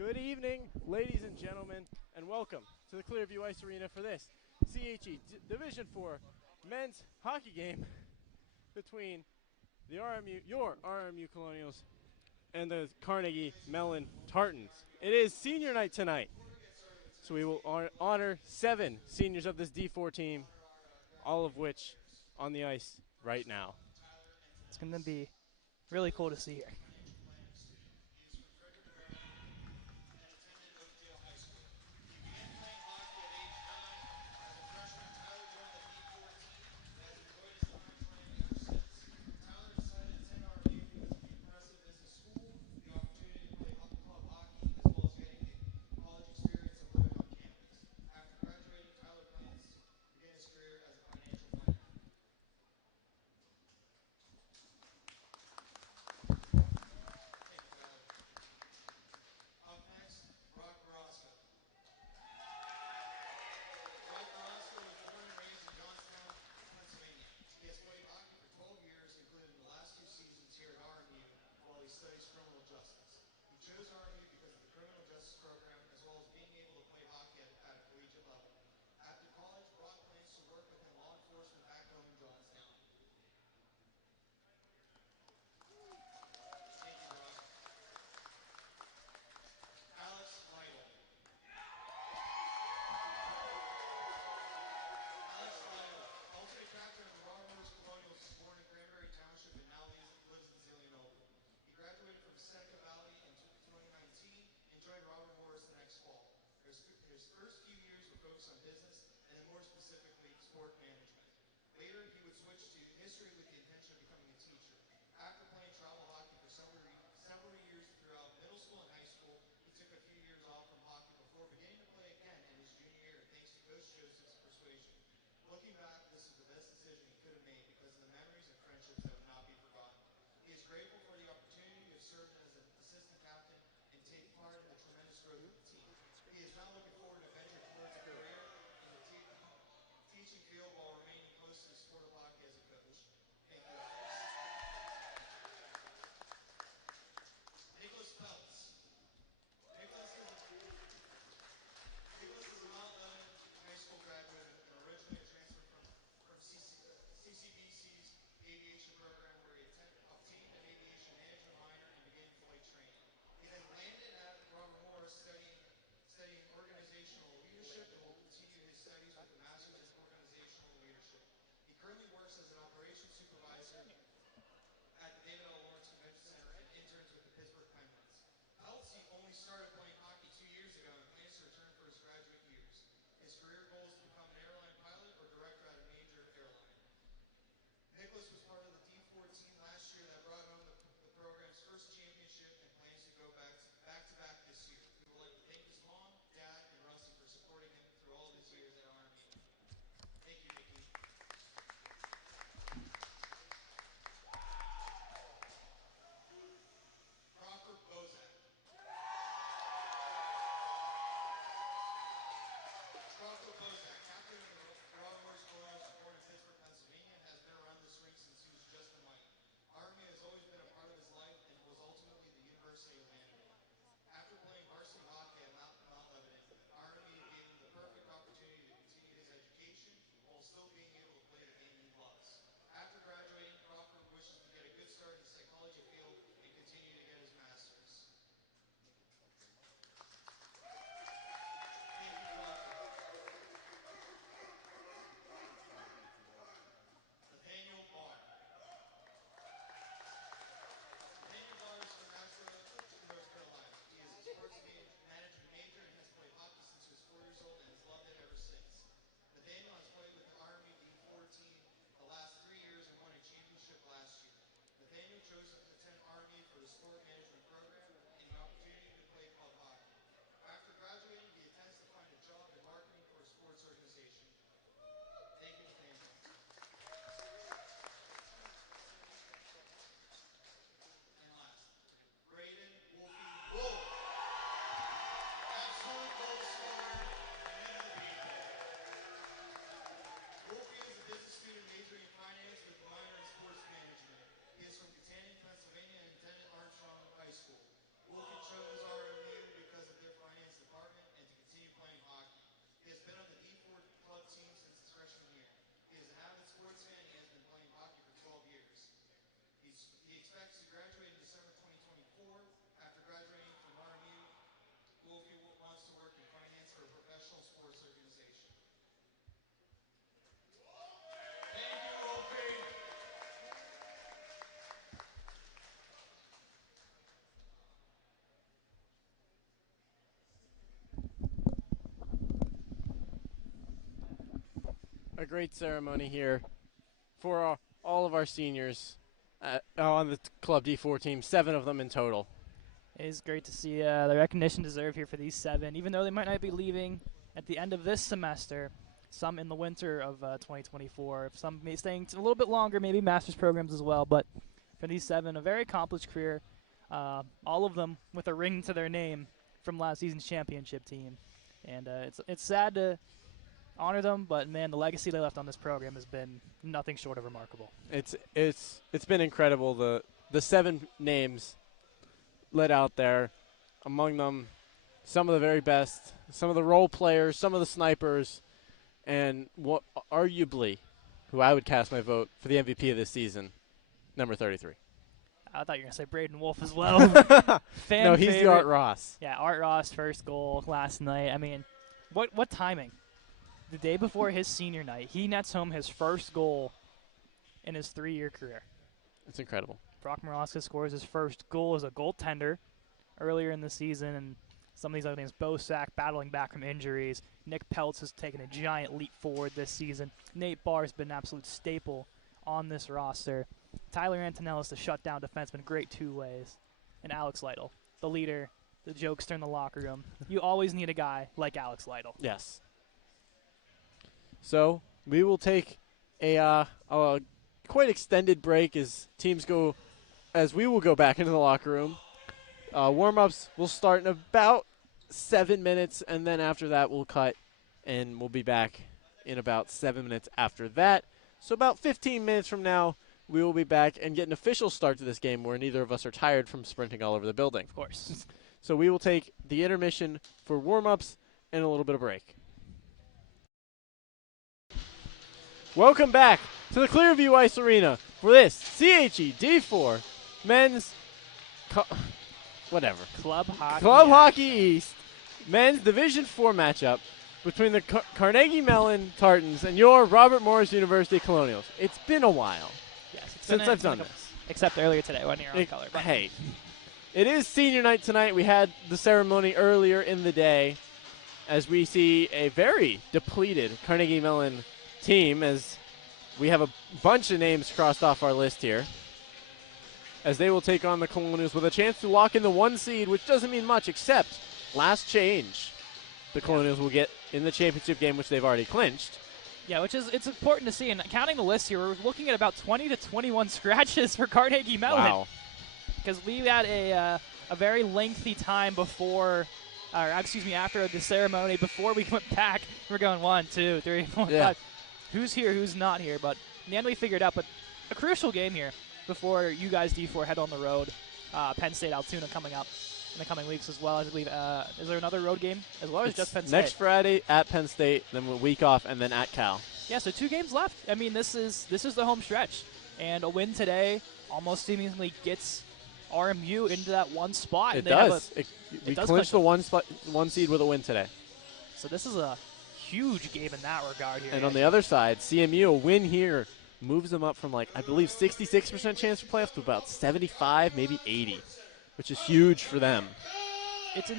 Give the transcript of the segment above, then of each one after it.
Good evening, ladies and gentlemen, and welcome to the Clearview Ice Arena for this Division 4 men's hockey game between the your RMU Colonials and the Carnegie Mellon Tartans. It is senior night tonight, so we will honor 7 seniors of this D4 team, all of which on the ice right now. It's going to be really cool to see here. a great ceremony here for all of our seniors on the Club D4 team, 7 of them in total. It is great to see the recognition deserved here for these 7, even though they might not be leaving at the end of this semester. Some in the winter of 2024, some may staying a little bit longer, maybe master's programs as well. But for these 7, a very accomplished career, all of them with a ring to their name from last season's championship team. And it's sad to honor them, but man, the legacy they left on this program has been nothing short of remarkable. It's been incredible. The 7 names let out there, among them some of the very best, some of the role players, some of the snipers, and what arguably who I would cast my vote for the MVP of this season, number 33. I thought you were going to say Braden Wolf as well. No, he's favorite. the Art Ross. Yeah, Art Ross, first goal last night. I mean, what timing? The day before his senior night, he nets home his first goal in his 3-year career. It's incredible. Brock Moroska scores his first goal as a goaltender earlier in the season, and some of these other names, Bosak battling back from injuries. Nick Peltz has taken a giant leap forward this season. Nate Barr has been an absolute staple on this roster. Tyler Antonellis, the shutdown defenseman, great 2 ways. And Alex Lytle, the leader, the jokester in the locker room. You always need a guy like Alex Lytle. Yes. So we will take a quite extended break as we will go back into the locker room. Warm-ups will start in about 7 minutes, and then after that we'll cut, and we'll be back in about 7 minutes after that. So about 15 minutes from now, we will be back and get an official start to this game where neither of us are tired from sprinting all over the building. Of course. So we will take the intermission for warm-ups and a little bit of break. Welcome back to the Clearview Ice Arena for this CHE D4 men's Club Hockey East men's Division 4 matchup between the Carnegie Mellon Tartans and your Robert Morris University Colonials. It's been a while since I've done this. Except earlier today when you're on color. But hey, it is senior night tonight. We had the ceremony earlier in the day as we see a very depleted Carnegie Mellon team, as we have a bunch of names crossed off our list here, as they will take on the Colonials with a chance to lock in the 1 seed, which doesn't mean much except last change the Colonials will get in the championship game, which they've already clinched. Yeah, it's important to see. And counting the list here, we're looking at about 20 to 21 scratches for Carnegie Mellon. Wow. Because we had a very lengthy time before, after the ceremony, before we went back. We're going 1, 2, 3, 4, 5. Who's here, who's not here? But in the end, we figured out. But a crucial game here before you guys, D4, head on the road. Penn State, Altoona coming up in the coming weeks as well. I believe. Is there another road game as well, or just Penn State? Next Friday at Penn State, then a week off, and then at Cal. Yeah, so 2 games left. I mean, this is the home stretch. And a win today almost seemingly gets RMU into that 1 spot. It does. We clinched the 1 seed with a win today. So this is a huge game in that regard here. And on the other side, CMU, a win here moves them up from, I believe 66% chance for playoffs to about 75, maybe 80, which is huge for them. It's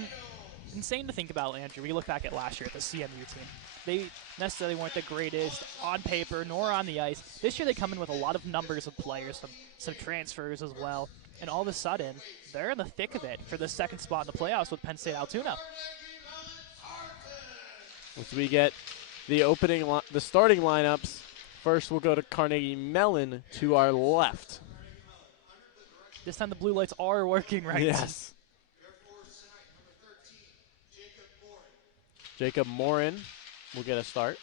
insane to think about, Andrew. We look back at last year at the CMU team. They necessarily weren't the greatest on paper nor on the ice. This year they come in with a lot of numbers of players, some transfers as well. And all of a sudden, they're in the thick of it for the 2nd spot in the playoffs with Penn State Altoona. As we get the starting lineups, first we'll go to Carnegie Mellon to our left. This time the blue lights are working right. Yes. Jacob Morin will get a start.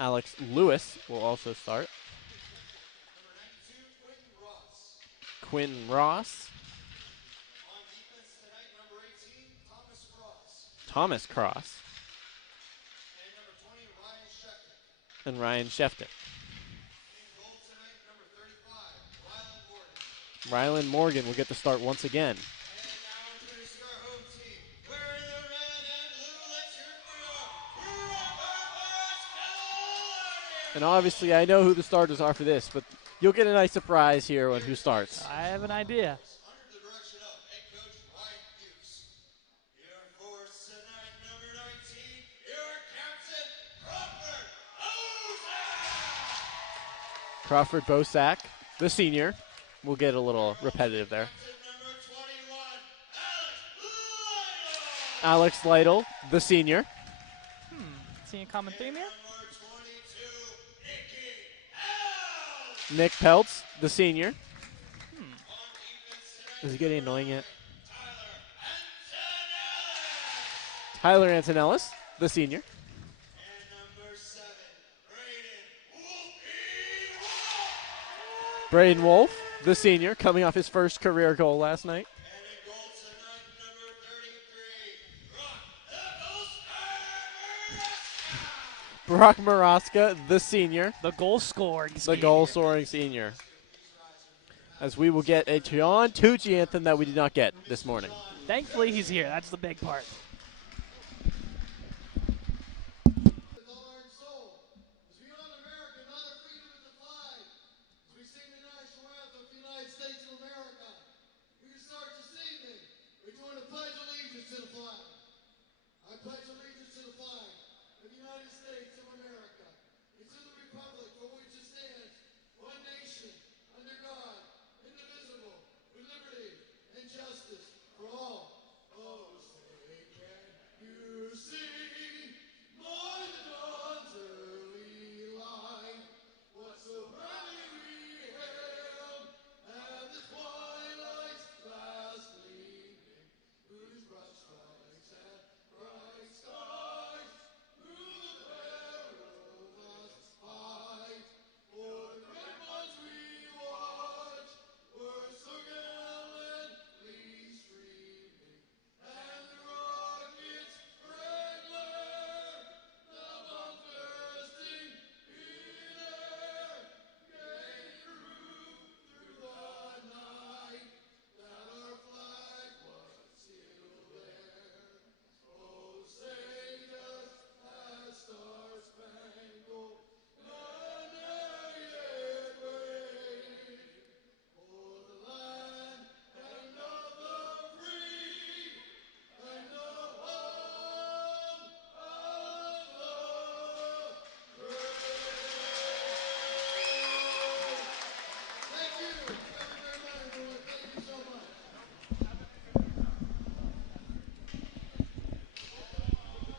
Alex Lewis will also start. Quinn Ross. Thomas Cross. And Ryan Shefton. Rylan Morgan will get the start once again. And obviously I know who the starters are for this, but you'll get a nice surprise here on who starts. I have an idea. Crawford Bosack, the senior. We'll get a little repetitive there. Alex Lytle, the senior. Seeing a common theme here? Nick Peltz, the senior. Is he getting annoying yet? Tyler Antonellis, the senior. Braden Wolf, the senior, coming off his first career goal last night. Brock Maraska, the senior. The goal scoring The goal scoring senior. As we will get a John Tucci anthem that we did not get this morning. Thankfully, he's here. That's the big part.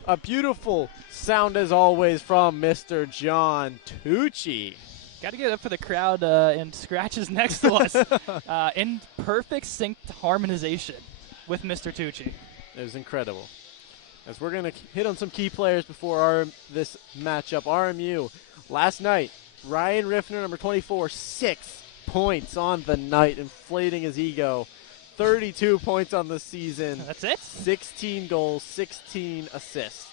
A beautiful sound as always from Mr. John Tucci. Got to get up for the crowd in scratches next to us. In perfect synced harmonization with Mr. Tucci. It was incredible. As we're going to hit on some key players before this matchup. RMU, last night, Ryan Riffner, number 24, 6 points on the night, inflating his ego. 32 points on the season. That's it? 16 goals, 16 assists.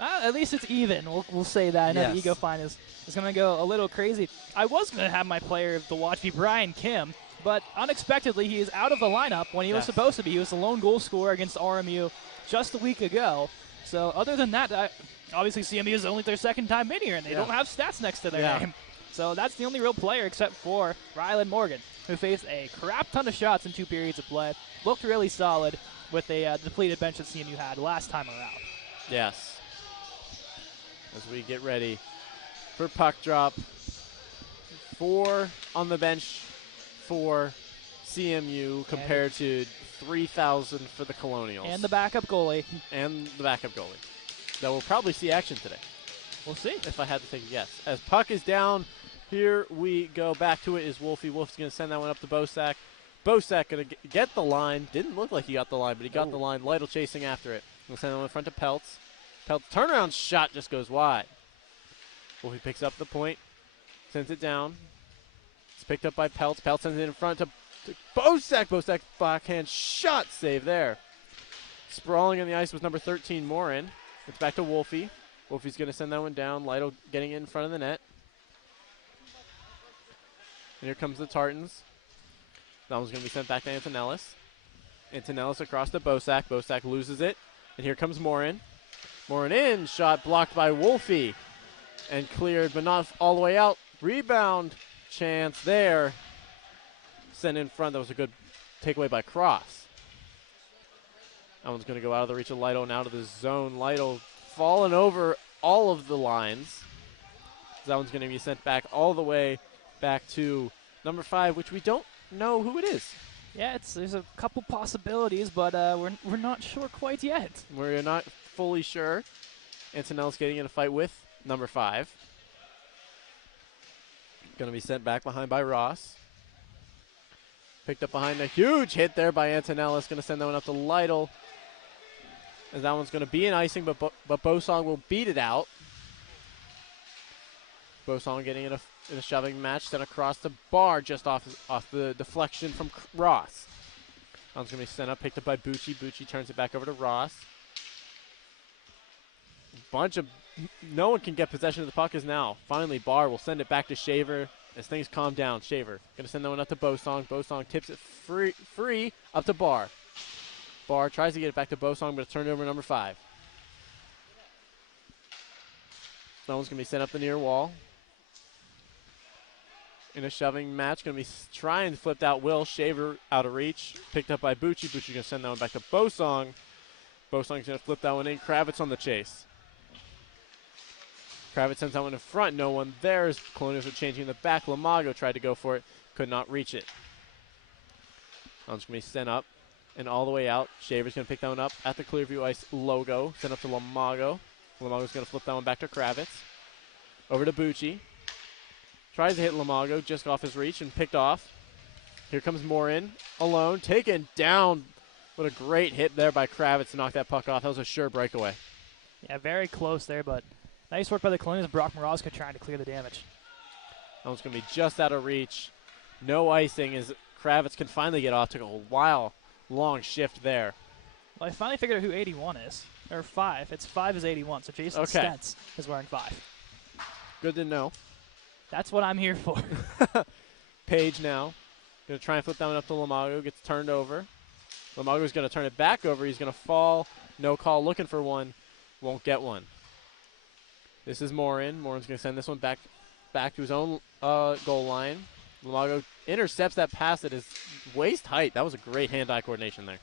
At least it's even. We'll say that. I know Yes. the ego fine is going to go a little crazy. I was going to have my player of the watch be Brian Kim, but unexpectedly he is out of the lineup when he was supposed to be. He was the lone goal scorer against RMU just a week ago. So other than that, obviously CMU is only their second time in here, and they don't have stats next to their name. So that's the only real player except for Rylan Morgan, who faced a crap ton of shots in 2 periods of play. Looked really solid with a depleted bench that CMU had last time around. Yes. As we get ready for puck drop. 4 on the bench for CMU compared to 3,000 for the Colonials. And the backup goalie. That will probably see action today. We'll see. If I had to take a guess. As puck is down, here we go. Back to it is Wolfie. Wolfie's going to send that one up to Bosack. Bosack going to get the line. Didn't look like he got the line, but he got the line. Lytle chasing after it. Going to send that one in front to Peltz. Peltz turnaround shot just goes wide. Wolfie picks up the point. Sends it down. It's picked up by Peltz. Peltz sends it in front to Bosack. Bosack backhand shot save there. Sprawling on the ice was number 13, Morin. It's back to Wolfie. Wolfie's going to send that one down. Lytle getting it in front of the net. And here comes the Tartans. That one's going to be sent back to Antonellis. Antonellis across to Bosack. Bosack loses it. And here comes Morin. Morin in. Shot blocked by Wolfie. And cleared, but not all the way out. Rebound chance there. Sent in front. That was a good takeaway by Cross. That one's going to go out of the reach of Lytle and out of the zone. Lytle falling over all of the lines. That one's going to be sent back all the way back to number 5, which we don't know who it is. Yeah, there's a couple possibilities, but we're not sure quite yet. We're not fully sure. Antonellis getting in a fight with number 5. Going to be sent back behind by Ross. Picked up behind, a huge hit there by Antonellis. Going to send that one up to Lytle. As that one's going to be an icing, but Bosong will beat it out. Bosong getting in a shoving match, sent across the bar just off the deflection from Ross. That one's going to be sent up, picked up by Bucci. Bucci turns it back over to Ross. No one can get possession of the puck as now. Finally, Barr will send it back to Shaver as things calm down. Shaver going to send that one up to Bosong. Bosong tips it free up to Barr. Barr tries to get it back to Bosong, but it's turned over number 5. That one's going to be sent up the near wall. In a shoving match, going to be trying to flip out Will. Shaver out of reach. Picked up by Bucci. Bucci going to send that one back to Bosong. Bosong's going to flip that one in. Kravitz on the chase. Kravitz sends that one in front. No one there as Colonials are changing the back. Lamago tried to go for it. Could not reach it. That one's going to be sent up and all the way out. Shaver's going to pick that one up at the Clearview Ice logo. Sent up to Lamago. Lamago's going to flip that one back to Kravitz. Over to Bucci. Tries to hit Lamago just off his reach and picked off. Here comes Morin alone. Taken down. What a great hit there by Kravitz to knock that puck off. That was a sure breakaway. Yeah, very close there, but nice work by the Colonials. Brock Morozka trying to clear the damage. That one's going to be just out of reach. No icing as Kravitz can finally get off. Took a long shift there. Well, I finally figured out who 81 is. Or 5. It's 5 is 81, so Jason Stentz is wearing 5. Good to know. That's what I'm here for. Page now. Going to try and flip that one up to Lamago. Gets turned over. Lamago's going to turn it back over. He's going to fall. No call. Looking for one. Won't get one. This is Morin. Morin's going to send this one back to his own goal line. Lamago intercepts that pass at his waist height. That was a great hand-eye coordination there.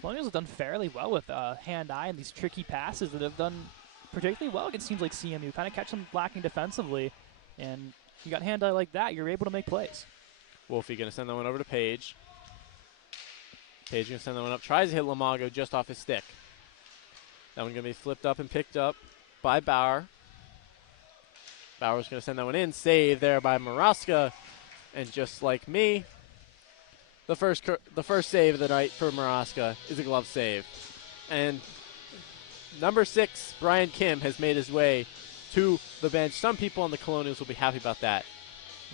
Colonials have done fairly well with hand-eye and these tricky passes that have done particularly well against teams like CMU. Kind of catch them lacking defensively. And you got hand-eye like that, you're able to make plays. Wolfie going to send that one over to Page. Page going to send that one up. Tries to hit Lamago just off his stick. That one going to be flipped up and picked up by Bauer. Bauer's going to send that one in. Save there by Maraska. And just like me, the first save of the night for Maraska is a glove save. And number 6, Brian Kim, has made his way to the bench. Some people on the Colonials will be happy about that.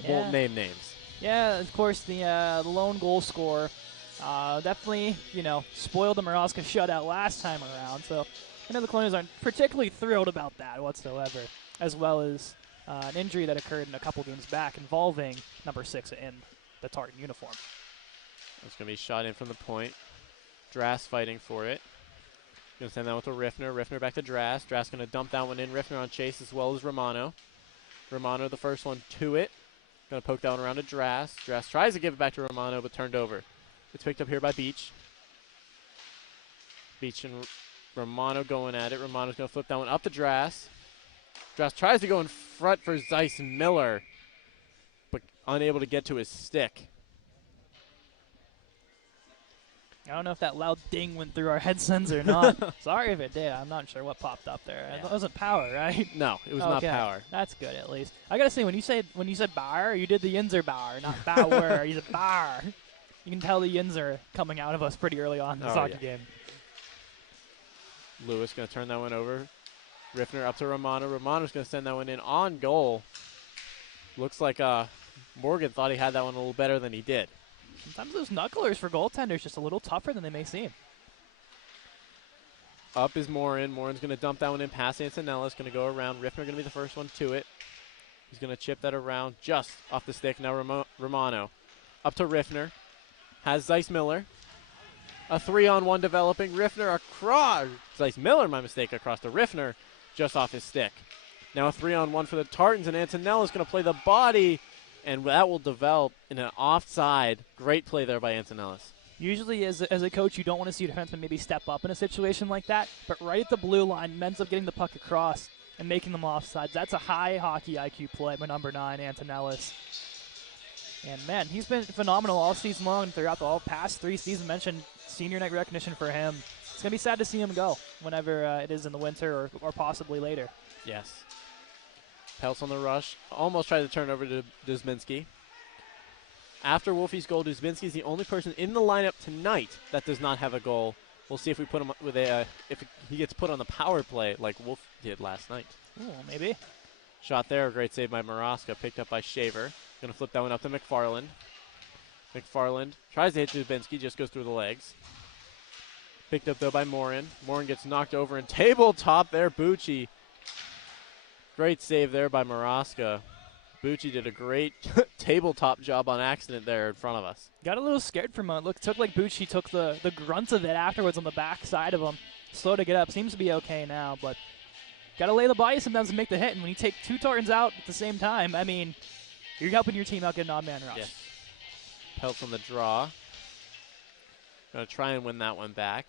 Yeah. Won't name names. Yeah, of course, the lone goal scorer definitely, spoiled the Maraska shutout last time around. So I know the Colonials aren't particularly thrilled about that whatsoever, as well as an injury that occurred in a couple games back involving number 6 in the Tartan uniform. It's going to be shot in from the point. Drass fighting for it. Going to send that one to Riffner. Riffner back to Drass. Drass going to dump that one in. Riffner on chase as well as Romano. Romano the first one to it. Going to poke that one around to Drass. Drass tries to give it back to Romano but turned over. It's picked up here by Beach. Beach and Romano going at it. Romano's going to flip that one up to Drass. Drass tries to go in front for Zeiss Miller but unable to get to his stick. I don't know if that loud ding went through our headsets or not. Sorry if it did. I'm not sure what popped up there. Yeah. It wasn't power, right? No, it was not power. That's good at least. I gotta say, when you said Bauer, you did the Yinzer Bauer, not Bauer. You said Bauer. You can tell the Yinzer coming out of us pretty early on in the soccer game. Lewis going to turn that one over. Riffner up to Romano. Romano's going to send that one in on goal. Looks like Morgan thought he had that one a little better than he did. Sometimes those knucklers for goaltenders just a little tougher than they may seem. Up is Morin. Morin's going to dump that one in past Antonellis. Going to go around. Riffner going to be the first one to it. He's going to chip that around just off the stick. Now Romano. Up to Riffner. Has Zeiss Miller. A 3-on-1 developing. Riffner across. Zeiss Miller, my mistake, across to Riffner just off his stick. Now a 3-on-1 for the Tartans, and Antonella's going to play the body. And that will develop in an offside. Great play there by Antonellis. Usually, as a coach, you don't want to see a defenseman maybe step up in a situation like that. But right at the blue line, ends up getting the puck across and making them offsides. That's a high hockey IQ play by number 9, Antonellis. And, man, he's been phenomenal all season long throughout the all past 3 seasons. Mentioned senior night recognition for him. It's going to be sad to see him go whenever it is in the winter or possibly later. Yes. Peltz on the rush. Almost tried to turn over to Duzbinski. After Wolfie's goal, Duzbinski is the only person in the lineup tonight that does not have a goal. We'll see if we put him with if he gets put on the power play like Wolf did last night. Ooh, maybe. Shot there, a great save by Maraska, picked up by Shaver. Gonna flip that one up to McFarland. McFarland tries to hit Duzbinski, just goes through the legs. Picked up though by Morin. Morin gets knocked over and tabletop there, Bucci. Great save there by Maraska. Bucci did a great tabletop job on accident there in front of us. Got a little scared for a moment. Took like Bucci took the grunt of it afterwards on the back side of him. Slow to get up. Seems to be okay now, but got to lay the body sometimes to make the hit. And when you take 2 turns out at the same time, I mean, you're helping your team out get an odd man rush. Yes. Peltz on the draw. Going to try and win that one back.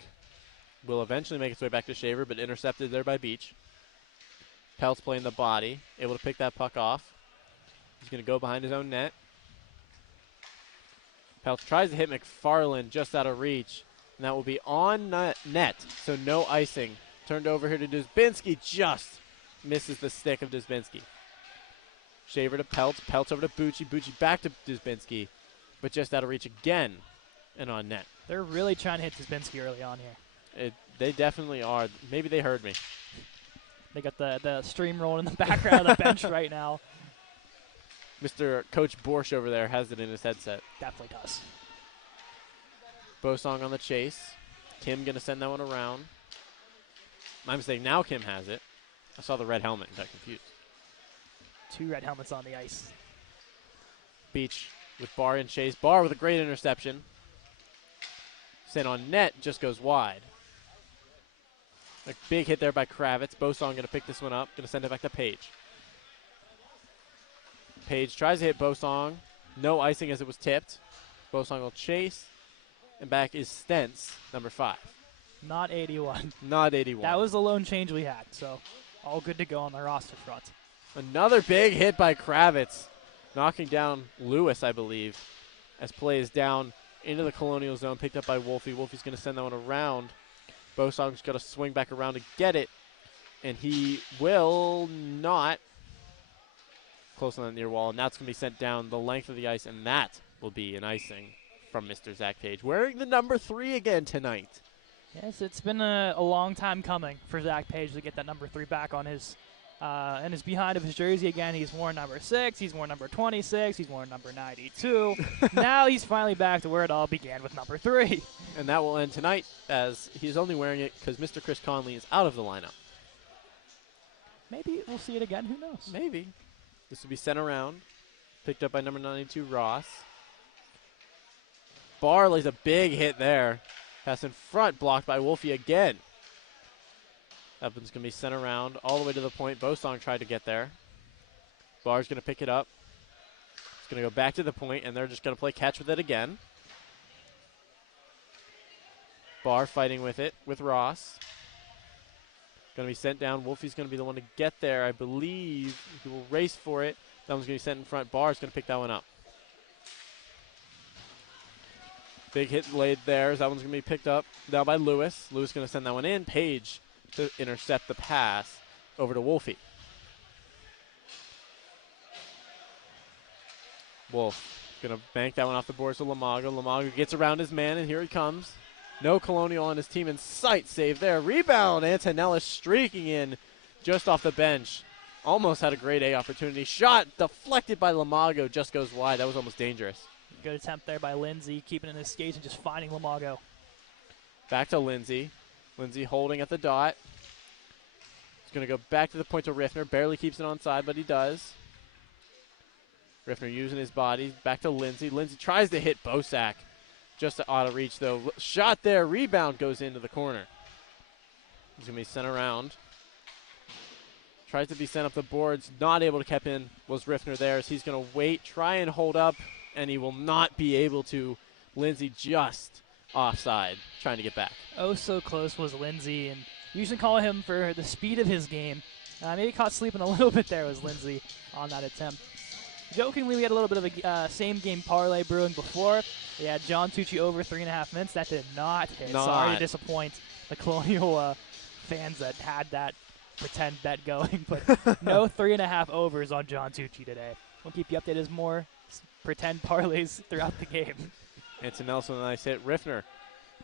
Will eventually make its way back to Shaver, but intercepted there by Beach. Peltz playing the body, able to pick that puck off. He's going to go behind his own net. Peltz tries to hit McFarland just out of reach, and that will be on net, so no icing. Turned over here to Duzbinski, just misses the stick of Duzbinski. Shaver to Peltz, Peltz over to Bucci, Bucci back to Duzbinski, but just out of reach again and on net. They're really trying to hit Duzbinski early on here. They definitely are. Maybe they heard me. They got the stream rolling in the background of the bench right now. Mr. Coach Borsch over there has it in his headset. Definitely does. Bosong on the chase. Kim going to send that one around. My mistake. Now Kim has it. I saw the red helmet and got confused. 2 red helmets on the ice. Beach with Barr and chase. Barr with a great interception. Sent on net, just goes wide. A big hit there by Kravitz. Bosong going to pick this one up. Going to send it back to Page. Page tries to hit Bosong. No icing as it was tipped. Bosong will chase. And back is Stentz, number 5. Not 81. Not 81. That was the lone change we had, so all good to go on the roster front. Another big hit by Kravitz. Knocking down Lewis, I believe, as play is down into the Colonial zone, picked up by Wolfie. Wolfie's going to send that one around. Bosong's got to swing back around to get it, and he will not. Close on the near wall, and that's going to be sent down the length of the ice, and that will be an icing from Mr. Zach Page, wearing the number 3 again tonight. Yes, it's been a long time coming for Zach Page to get that number 3 back on his and his behind of his jersey again. He's worn number 6, he's worn number 26, he's worn number 92. Now he's finally back to where it all began with number 3. And that will end tonight, as he's only wearing it because Mr. Chris Conley is out of the lineup. Maybe we'll see it again, who knows? Maybe. This will be sent around. Picked up by number 92, Ross. Barr lays a big hit there. Pass in front, blocked by Wolfie again. That one's going to be sent around all the way to the point. Bosong tried to get there. Barr's going to pick it up. It's going to go back to the point, and they're just going to play catch with it again. Barr fighting with it with Ross. Going to be sent down. Wolfie's going to be the one to get there, I believe. He will race for it. That one's going to be sent in front. Barr's going to pick that one up. Big hit laid there. That one's going to be picked up now by Lewis. Lewis going to send that one in. Page to intercept the pass over to Wolfie. Wolf going to bank that one off the boards to Lamago. Lamago gets around his man, and here he comes. No Colonial on his team in sight. Save there. Rebound. Antonella streaking in just off the bench. Almost had a grade A opportunity. Shot deflected by Lamago. Just goes wide. That was almost dangerous. Good attempt there by Lindsay, keeping in his skates and just finding Lamago. Back to Lindsay. Lindsay holding at the dot. He's going to go back to the point to Riffner. Barely keeps it onside, but he does. Riffner using his body. Back to Lindsay. Lindsay tries to hit Bosak. Just out of reach, though. Shot there. Rebound goes into the corner. He's going to be sent around. Tries to be sent up the boards. Not able to keep in. Was Riffner there as he's going to wait. Try and hold up. And he will not be able to. Lindsay just offside, trying to get back. Oh, so close was Lindsay, and we usually call him for the speed of his game. Maybe caught sleeping a little bit there was Lindsay on that attempt. Jokingly, we had a little bit of a same-game parlay brewing before. We had John Tucci over 3.5 minutes. That did not hit. Sorry to disappoint the Colonial fans that had that pretend bet going, but no 3.5 overs on John Tucci today. We'll keep you updated as more pretend parlays throughout the game. Anton Nelson, a nice hit. Riffner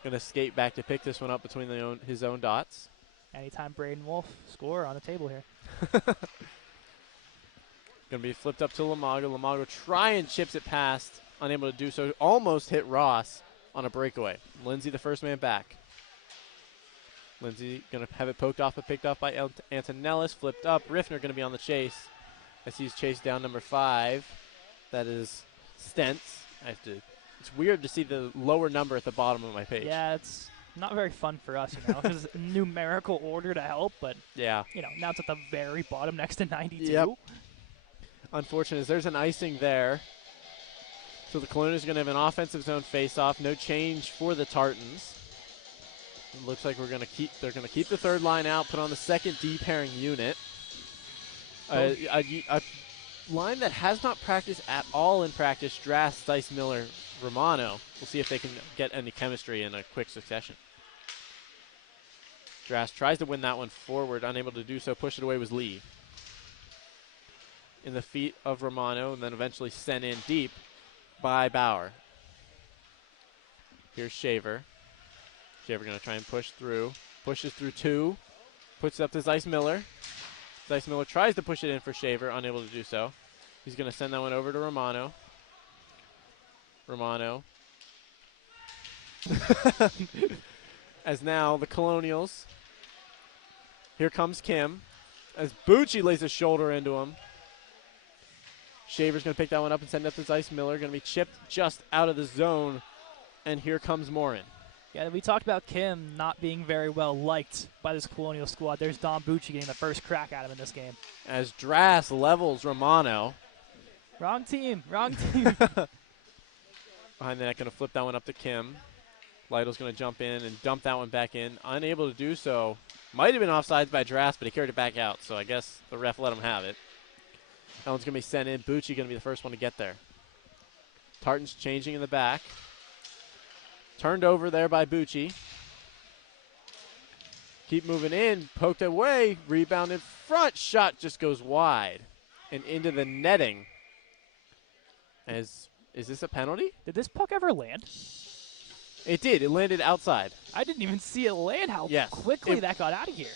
going to skate back to pick this one up between his own dots. Anytime Braden Wolf score on the table here. Going to be flipped up to Lamago. Lamago try and chips it past. Unable to do so. Almost hit Ross on a breakaway. Lindsay the first man back. Lindsay going to have it poked off but picked off by Antonellis. Flipped up. Riffner going to be on the chase as he's chased down number 5. That is Stentz. It's weird to see the lower number at the bottom of my page. Yeah, it's not very fun for us, because numerical order to help, but yeah, now it's at the very bottom next to 92. Yep. Unfortunate. There's an icing there. So the Colonials are going to have an offensive zone face-off. No change for the Tartans. It looks like they're going to keep the third line out, put on the second D-pairing unit. A line that has not practiced at all in practice, Drass, Dice Miller, Romano. We'll see if they can get any chemistry in a quick succession. Drass tries to win that one forward, unable to do so. Push it away was Lee. In the feet of Romano, and then eventually sent in deep by Bauer. Here's Shaver. Shaver going to try and push through. Pushes through 2. Puts it up to Zeiss Miller. Zeiss Miller tries to push it in for Shaver, unable to do so. He's going to send that one over to Romano. Romano. As now the Colonials. Here comes Kim. As Bucci lays a shoulder into him. Shaver's going to pick that one up and send it up to Zeiss Miller. Going to be chipped just out of the zone. And here comes Morin. Yeah, we talked about Kim not being very well liked by this Colonial squad. There's Don Bucci getting the first crack at him in this game. As Drass levels Romano. Wrong team. Wrong team. Behind that, going to flip that one up to Kim. Lytle's going to jump in and dump that one back in. Unable to do so. Might have been offsides by Drass, but he carried it back out. So I guess the ref let him have it. That one's going to be sent in. Bucci going to be the first one to get there. Tartan's changing in the back. Turned over there by Bucci. Keep moving in. Poked away. Rebound in front. Shot just goes wide and into the netting. Is this a penalty? Did this puck ever land? It did. It landed outside. I didn't even see it land. How quickly that got out of here.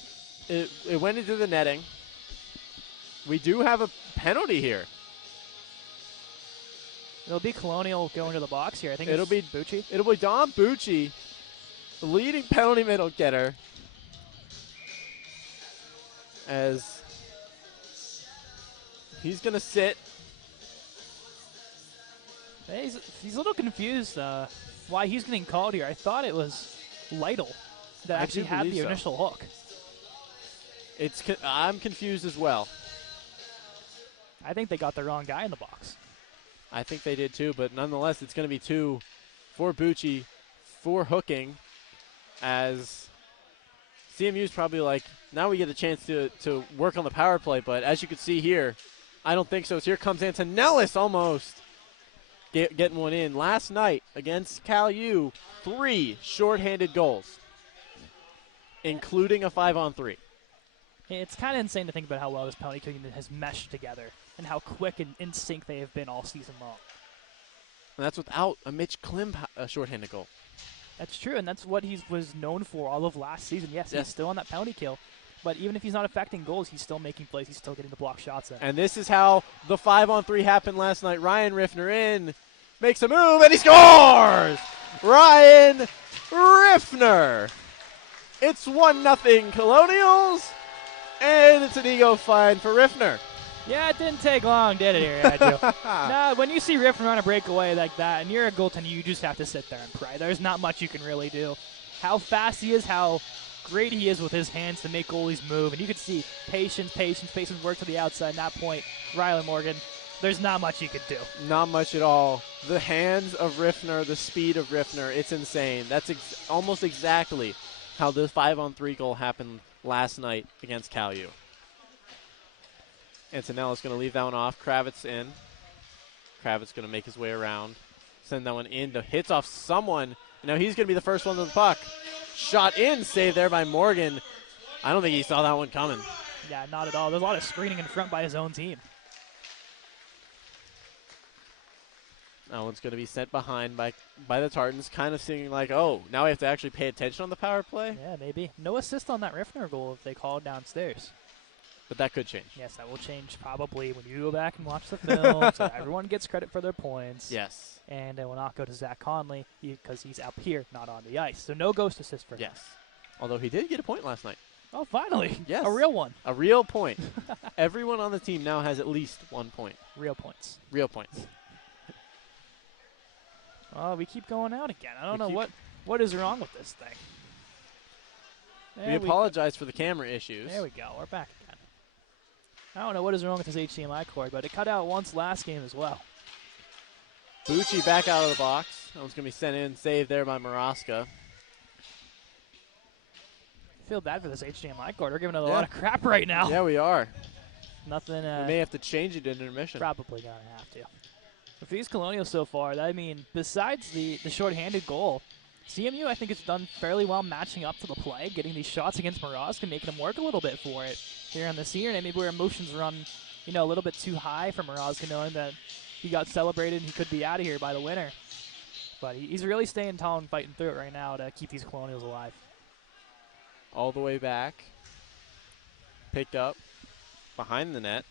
It went into the netting. We do have a penalty here. It'll be Colonial going to the box here. I think it'll be Bucci. It'll be Don Bucci, the leading penalty middle getter, as he's going to sit. He's a little confused why he's getting called here. I thought it was Lytle that actually had the initial hook. I'm confused as well. I think they got the wrong guy in the box. I think they did too, but nonetheless, it's going to be 2 for Bucci for hooking, as CMU's probably like, now we get a chance to work on the power play, but as you can see here, I don't think so. So here comes Antonellis almost getting one in. Last night against Cal U, 3 shorthanded goals, including a 5-on-3. It's kind of insane to think about how well this penalty kicking has meshed together and how quick and in sync they have been all season long. And that's without a Mitch Klim shorthanded goal. That's true, and that's what he was known for all of last season. Yes, he's still on that penalty kill, but even if he's not affecting goals, he's still making plays. He's still getting the block shots in. And this is how the 5-on-3 happened last night. Ryan Riffner in, makes a move, and he scores! Ryan Riffner. It's 1-0 Colonials, and it's an ego fine for Riffner. Yeah, it didn't take long, did it, here, Andrew? No, when you see Riffner on a breakaway like that, and you're a goaltender, you just have to sit there and pray. There's not much you can really do. How fast he is, how great he is with his hands to make goalies move, and you can see patience work to the outside. At that point, Riley Morgan, there's not much you could do. Not much at all. The hands of Riffner, the speed of Riffner, it's insane. That's almost exactly how the 5-on-3 goal happened last night against Cal U. Antonello's going to leave that one off. Kravitz in. Kravitz going to make his way around. Send that one in. The hits off someone. Now he's going to be the first one to the puck. Shot in. Saved there by Morgan. I don't think he saw that one coming. Yeah, not at all. There's a lot of screening in front by his own team. That one's going to be sent behind by the Tartans, kind of seeming like, oh, now we have to actually pay attention on the power play. Yeah, maybe. No assist on that Riffner goal if they call it downstairs. But that could change. Yes, that will change probably when you go back and watch the film, so everyone gets credit for their points. Yes. And it will not go to Zach Conley because he's up here, not on the ice. So no ghost assist for him. Yes. Although he did get a point last night. Oh, finally. Yes. A real one. A real point. Everyone on the team now has at least 1 point. Real points. Real points. Oh, we keep going out again. I don't know what is wrong with this thing. We apologize for the camera issues. There we go. We're back again. I don't know what is wrong with this HDMI cord, but it cut out once last game as well. Bucci back out of the box. That one's going to be sent in. Saved there by Maraska. I feel bad for this HDMI cord. We're giving it a lot of crap right now. Yeah, we are. Nothing. We may have to change it in intermission. Probably going to have to. For these Colonials so far, I mean, besides the shorthanded goal, CMU, I think, has done fairly well matching up to the play, getting these shots against Moroska, making them work a little bit for it here on the senior night. Maybe where emotions run, a little bit too high for Moroska, knowing that he got celebrated and he could be out of here by the winner. But he's really staying tall and fighting through it right now to keep these Colonials alive. All the way back. Picked up behind the net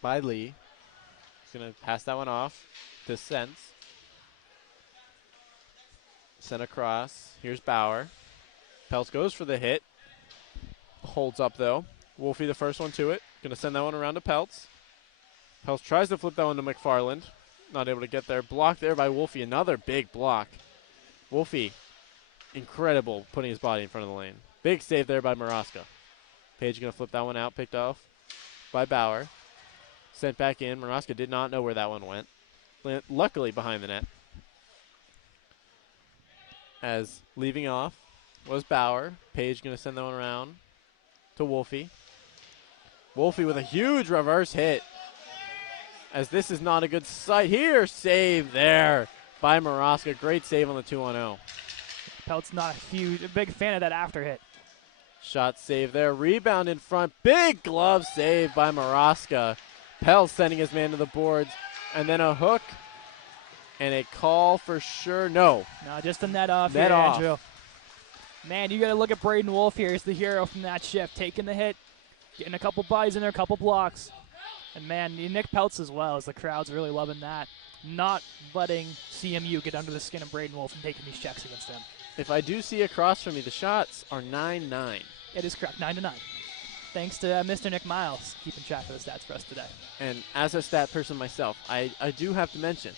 by Lee. He's going to pass that one off to Sense. Sent across. Here's Bauer. Peltz goes for the hit. Holds up, though. Wolfie the first one to it. Going to send that one around to Peltz. Peltz tries to flip that one to McFarland. Not able to get there. Blocked there by Wolfie. Another big block. Wolfie, incredible, putting his body in front of the lane. Big save there by Maraska. Page going to flip that one out. Picked off by Bauer. Sent back in. Maraska did not know where that one went. Luckily behind the net. As leaving off was Bauer. Page going to send that one around to Wolfie. Wolfie with a huge reverse hit. As this is not a good sight here. Save there by Maraska. Great save on the 2-on-0. Pelt's not a big fan of that after hit. Shot save there. Rebound in front. Big glove save by Maraska. Pell sending his man to the boards. And then a hook. And a call for sure. No, just a net off net here, off. Andrew. Man, you got to look at Braden Wolf here. He's the hero from that shift. Taking the hit. Getting a couple buys in there, a couple blocks. And, man, Nick Peltz as well, as the crowd's really loving that. Not letting CMU get under the skin of Braden Wolf and taking these checks against him. If I do see across from me, the shots are 9-9. It is correct, 9-9. Thanks to Mr. Nick Miles keeping track of the stats for us today. And as a stat person myself, I do have to mention,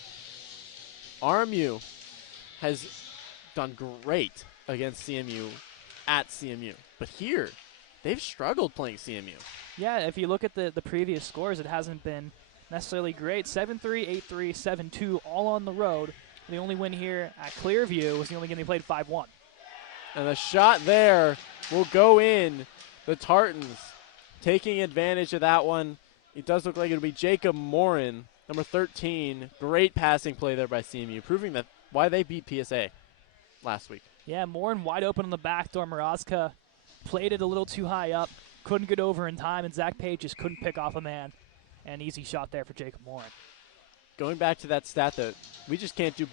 RMU has done great against CMU at CMU. But here, they've struggled playing CMU. Yeah, if you look at the previous scores, it hasn't been necessarily great. 7-3, 8-3, 7-2, all on the road. The only win here at Clearview was the only game they played 5-1. And the shot there will go in. The Tartans taking advantage of that one. It does look like it'll be Jacob Morin, number 13. Great passing play there by CMU, proving that why they beat PSA last week. Yeah, Morin wide open on the back door. Moroska played it a little too high up, couldn't get over in time, and Zach Page just couldn't pick off a man. An easy shot there for Jacob Morin. Going back to that stat that we just can't do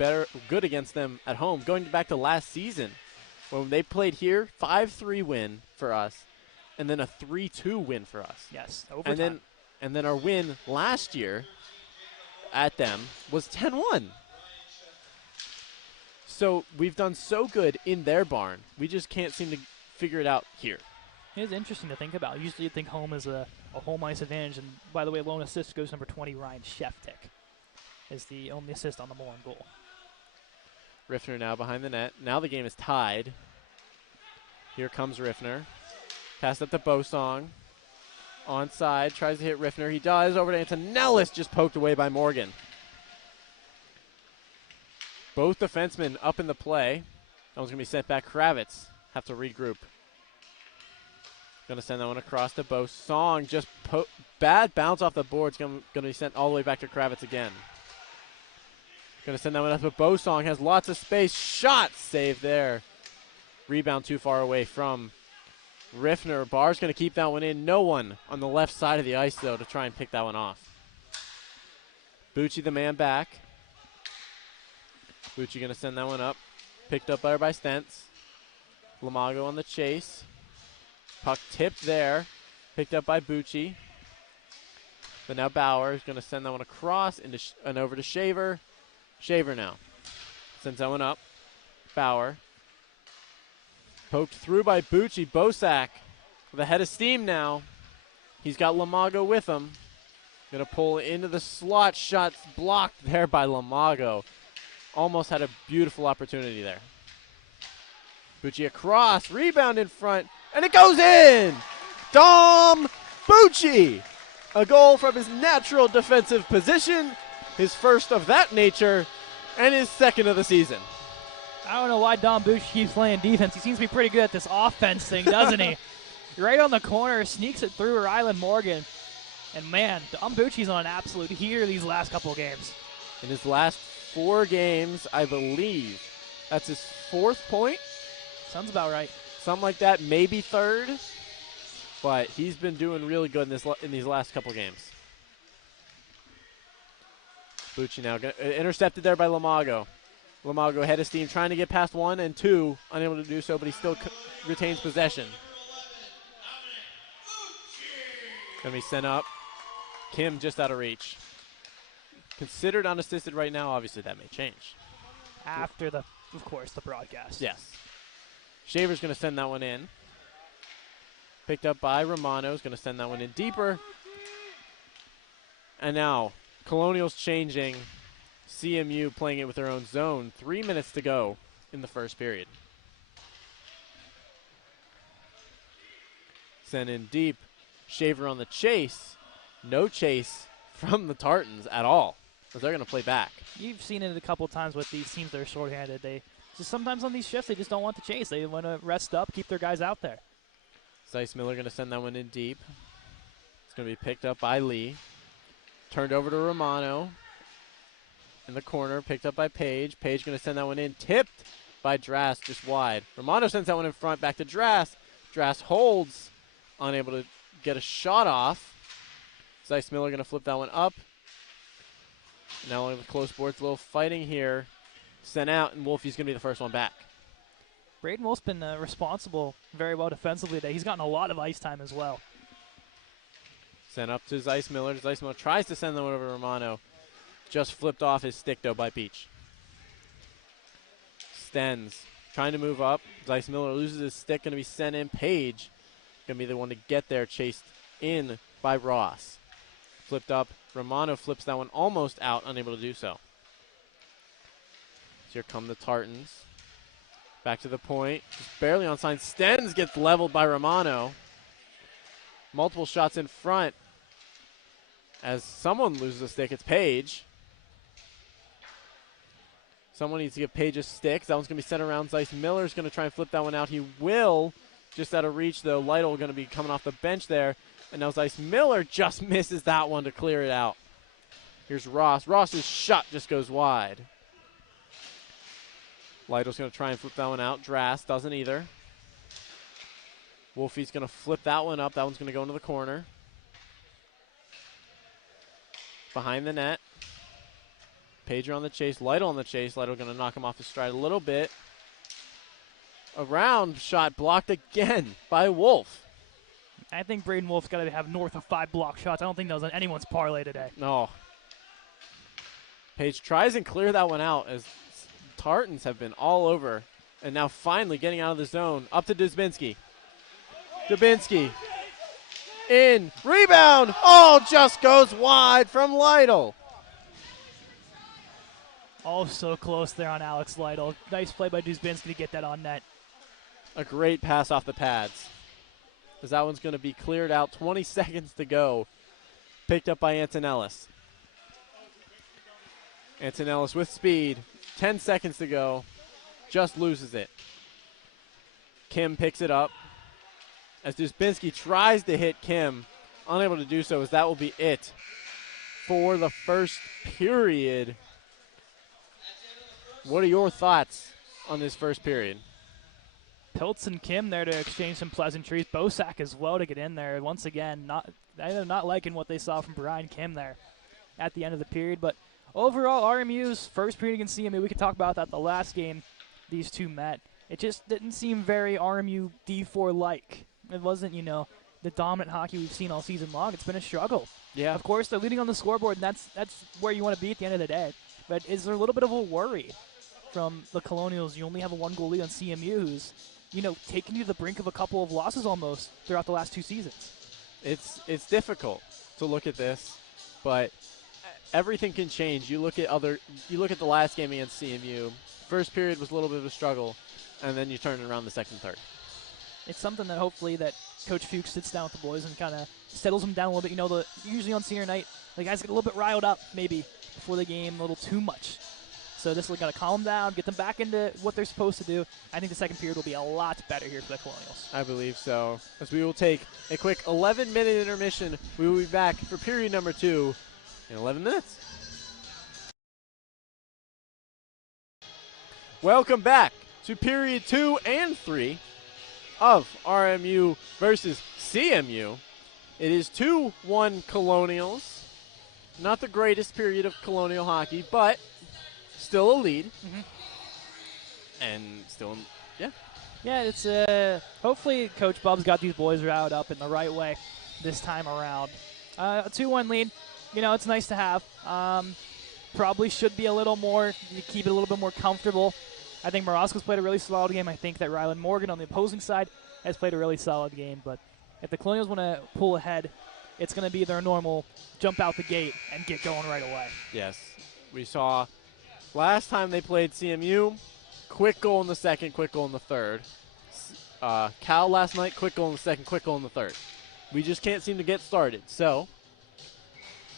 good against them at home. Going back to last season, when they played here, 5-3 win for us, and then a 3-2 win for us. Yes, overtime. And then our win last year at them was 10-1. So we've done so good in their barn, we just can't seem to figure it out here. It is interesting to think about. Usually you'd think home is a home ice advantage, and by the way, lone assist goes number 20, Ryan Sheftick, is the only assist on the Mullen goal. Riffner now behind the net. Now the game is tied. Here comes Riffner. Pass up to Bosong. Onside, tries to hit Riffner. He does. Over to Antonellis, just poked away by Morgan. Both defensemen up in the play. That one's going to be sent back. Kravitz have to regroup. Going to send that one across to Bo Song. Just bad bounce off the board. It's going to be sent all the way back to Kravitz again. Going to send that one up, but Bo Song has lots of space. Shot save there. Rebound too far away from Riffner. Barr's going to keep that one in. No one on the left side of the ice, though, to try and pick that one off. Bucci the man back. Bucci going to send that one up. Picked up by Stentz. Lamago on the chase. Puck tipped there. Picked up by Bucci. But now Bauer is going to send that one across and over to Shaver. Shaver now. Sends that one up. Bauer. Poked through by Bucci. Bosak with a head of steam now. He's got Lamago with him. Going to pull into the slot. Shot blocked there by Lamago. Almost had a beautiful opportunity there. Bucci across. Rebound in front. And it goes in! Dom Bucci! A goal from his natural defensive position. His first of that nature. And his second of the season. I don't know why Dom Bucci keeps playing defense. He seems to be pretty good at this offense thing, doesn't he? Right on the corner, sneaks it through Rylan Morgan. And man, Dom Bucci's on an absolute heater these last couple of games. In his last 4 games, I believe, that's his 4th point. Sounds about right. Something like that, maybe 3rd. But he's been doing really good in these last couple games. Bucci now intercepted there by Lamago. Lamago head of steam, trying to get past 1 and 2. Unable to do so, but he still retains possession. Going to be sent up. Kim just out of reach. Considered unassisted right now. Obviously, that may change. After of course, the broadcast. Yes. Shaver's going to send that one in. Picked up by Romano. Is going to send that one in deeper. And now, Colonial's changing. CMU playing it with their own zone. 3 minutes to go in the first period. Send in deep. Shaver on the chase. No chase from the Tartans at all. But they're going to play back. You've seen it a couple times with these teams that are shorthanded. They just sometimes on these shifts they just don't want to chase. They want to rest up, keep their guys out there. Zeiss Miller going to send that one in deep. It's going to be picked up by Lee. Turned over to Romano. In the corner, picked up by Page. Page going to send that one in. Tipped by Drass, just wide. Romano sends that one in front, back to Drass. Drass holds, unable to get a shot off. Zeiss Miller going to flip that one up. Now on the close boards, a little fighting here. Sent out, and Wolfie's going to be the first one back. Braden Wolf's been responsible very well defensively today. He's gotten a lot of ice time as well. Sent up to Zeiss Miller. Zeiss Miller tries to send that one over to Romano. Just flipped off his stick, though, by Peach. Stens trying to move up. Zeiss Miller loses his stick, going to be sent in. Page going to be the one to get there, chased in by Ross. Flipped up. Romano flips that one almost out, unable to do so. Here come the Tartans. Back to the point. Just barely on sign. Stens gets leveled by Romano. Multiple shots in front. As someone loses a stick, it's Page. Someone needs to give Page a stick. That one's going to be sent around. Zeiss Miller's going to try and flip that one out. He will. Just out of reach, though. Lytle going to be coming off the bench there. And now Zeiss Miller just misses that one to clear it out. Here's Ross. Ross's shot just goes wide. Lytle's going to try and flip that one out. Drass doesn't either. Wolfie's going to flip that one up. That one's going to go into the corner. Behind the net. Pager on the chase. Lytle on the chase. Lytle going to knock him off his stride a little bit. A round shot blocked again by Wolf. I think Braden Wolf's got to have north of 5 block shots. I don't think that was on anyone's parlay today. No. Page tries and clear that one out as Tartans have been all over. And now finally getting out of the zone. Up to Dubinski. Dubinski. In. Rebound. Oh, just goes wide from Lytle. Oh, so close there on Alex Lytle. Nice play by Dubinski to get that on net. A great pass off the pads. As that one's going to be cleared out. 20 seconds to go. Picked up by Antonellis. Antonellis with speed. 10 seconds to go. Just loses it. Kim picks it up. as Duspinski tries to hit Kim. Unable to do so, as that will be it for the first period. What are your thoughts on this first period? Piltz and Kim there to exchange some pleasantries. Bosak as well to get in there. Once again, not liking what they saw from Brian Kim there at the end of the period. But overall, RMU's first period against CMU, we could talk about that the last game these two met. It just didn't seem very RMU D4-like. It wasn't, the dominant hockey we've seen all season long. It's been a struggle. Yeah. Of course, they're leading on the scoreboard, and that's where you want to be at the end of the day. But is there a little bit of a worry from the Colonials? You only have a 1-goal lead on CMU, who's taking you to the brink of a couple of losses almost throughout the last 2 seasons. It's difficult to look at this, but everything can change. You look at the last game against CMU. First period was a little bit of a struggle, and then you turn it around the second, third. It's something that hopefully that Coach Fuchs sits down with the boys and kind of settles them down a little bit. Usually on senior night, the guys get a little bit riled up maybe before the game, a little too much. So this will got to calm them down, get them back into what they're supposed to do. I think the second period will be a lot better here for the Colonials. I believe so. As we will take a quick 11-minute intermission. We will be back for period number 2 in 11 minutes. Welcome back to period 2 and 3 of RMU versus CMU. It is 2-1 Colonials. Not the greatest period of Colonial hockey, but still a lead. Mm-hmm. And still, yeah. Yeah, it's hopefully Coach Bub's got these boys riled up in the right way this time around. A 2-1 lead, it's nice to have. Probably should be a little more, you keep it a little bit more comfortable. I think Morosko's played a really solid game. I think that Ryland Morgan on the opposing side has played a really solid game. But if the Colonials want to pull ahead, it's going to be their normal jump out the gate and get going right away. Yes. We saw last time they played CMU, quick goal in the second, quick goal in the third. Cal last night, quick goal in the second, quick goal in the third. We just can't seem to get started. So,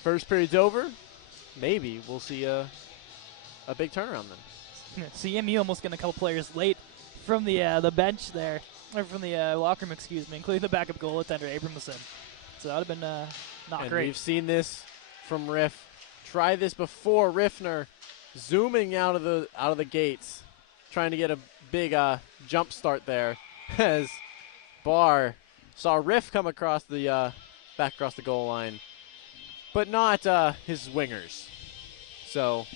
first period's over. Maybe we'll see a big turnaround then. CMU almost getting a couple players late from the bench there, or from the locker room, including the backup goaltender, Abramson. So that would have been not great. We've seen this from Riff. Try this before. Riffner zooming out of the gates, trying to get a big jump start there as Barr saw Riff come across the back across the goal line, but not his wingers. So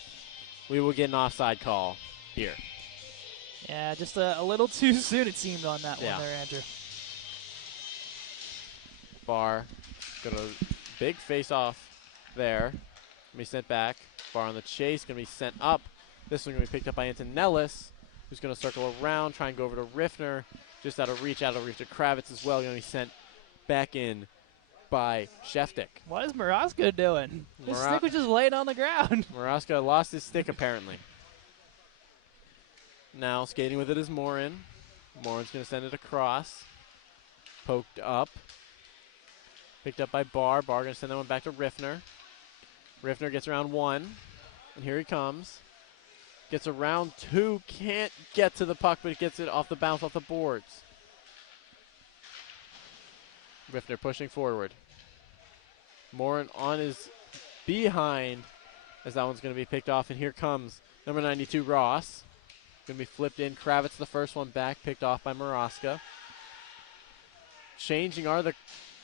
we will get an offside call here. Yeah, just a little too soon it seemed on that one there, Andrew. Barr got a big face-off there. Going to be sent back. Barr on the chase, going to be sent up. This one going to be picked up by Antonellis, who's going to circle around, try and go over to Riffner. Just out of reach of Kravitz as well. Going to be sent back in by Sheftik. What is Morosko doing? His stick was just laying on the ground. Morosko lost his stick apparently. Now skating with it is Morin. Morin's going to send it across. Poked up. Picked up by Barr. Barr going to send that one back to Riffner. Riffner gets around 1. And here he comes. Gets around 2. Can't get to the puck, but gets it off the bounce off the boards. Riffner pushing forward. Morin on his behind as that one's going to be picked off. And here comes number 92, Ross. Going to be flipped in. Kravitz the first one back, picked off by Moroska. Changing are the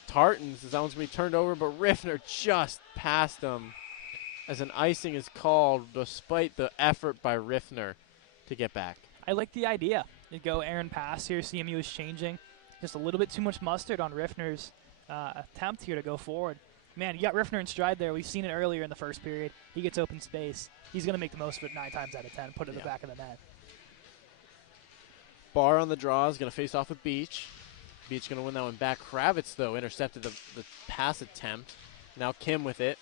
Tartans as that one's going to be turned over, but Riffner just passed him as an icing is called despite the effort by Riffner to get back. I like the idea. You go Aaron pass here. CMU is changing. Just a little bit too much mustard on Riffner's attempt here to go forward. Man, you got Riffner in stride there. We've seen it earlier in the first period. He gets open space. He's going to make the most of it 9 times out of 10, put it in the back of the net. Barr on the draw is going to face off with Beach. Beach going to win that one back. Kravitz, though, intercepted the pass attempt. Now Kim with it.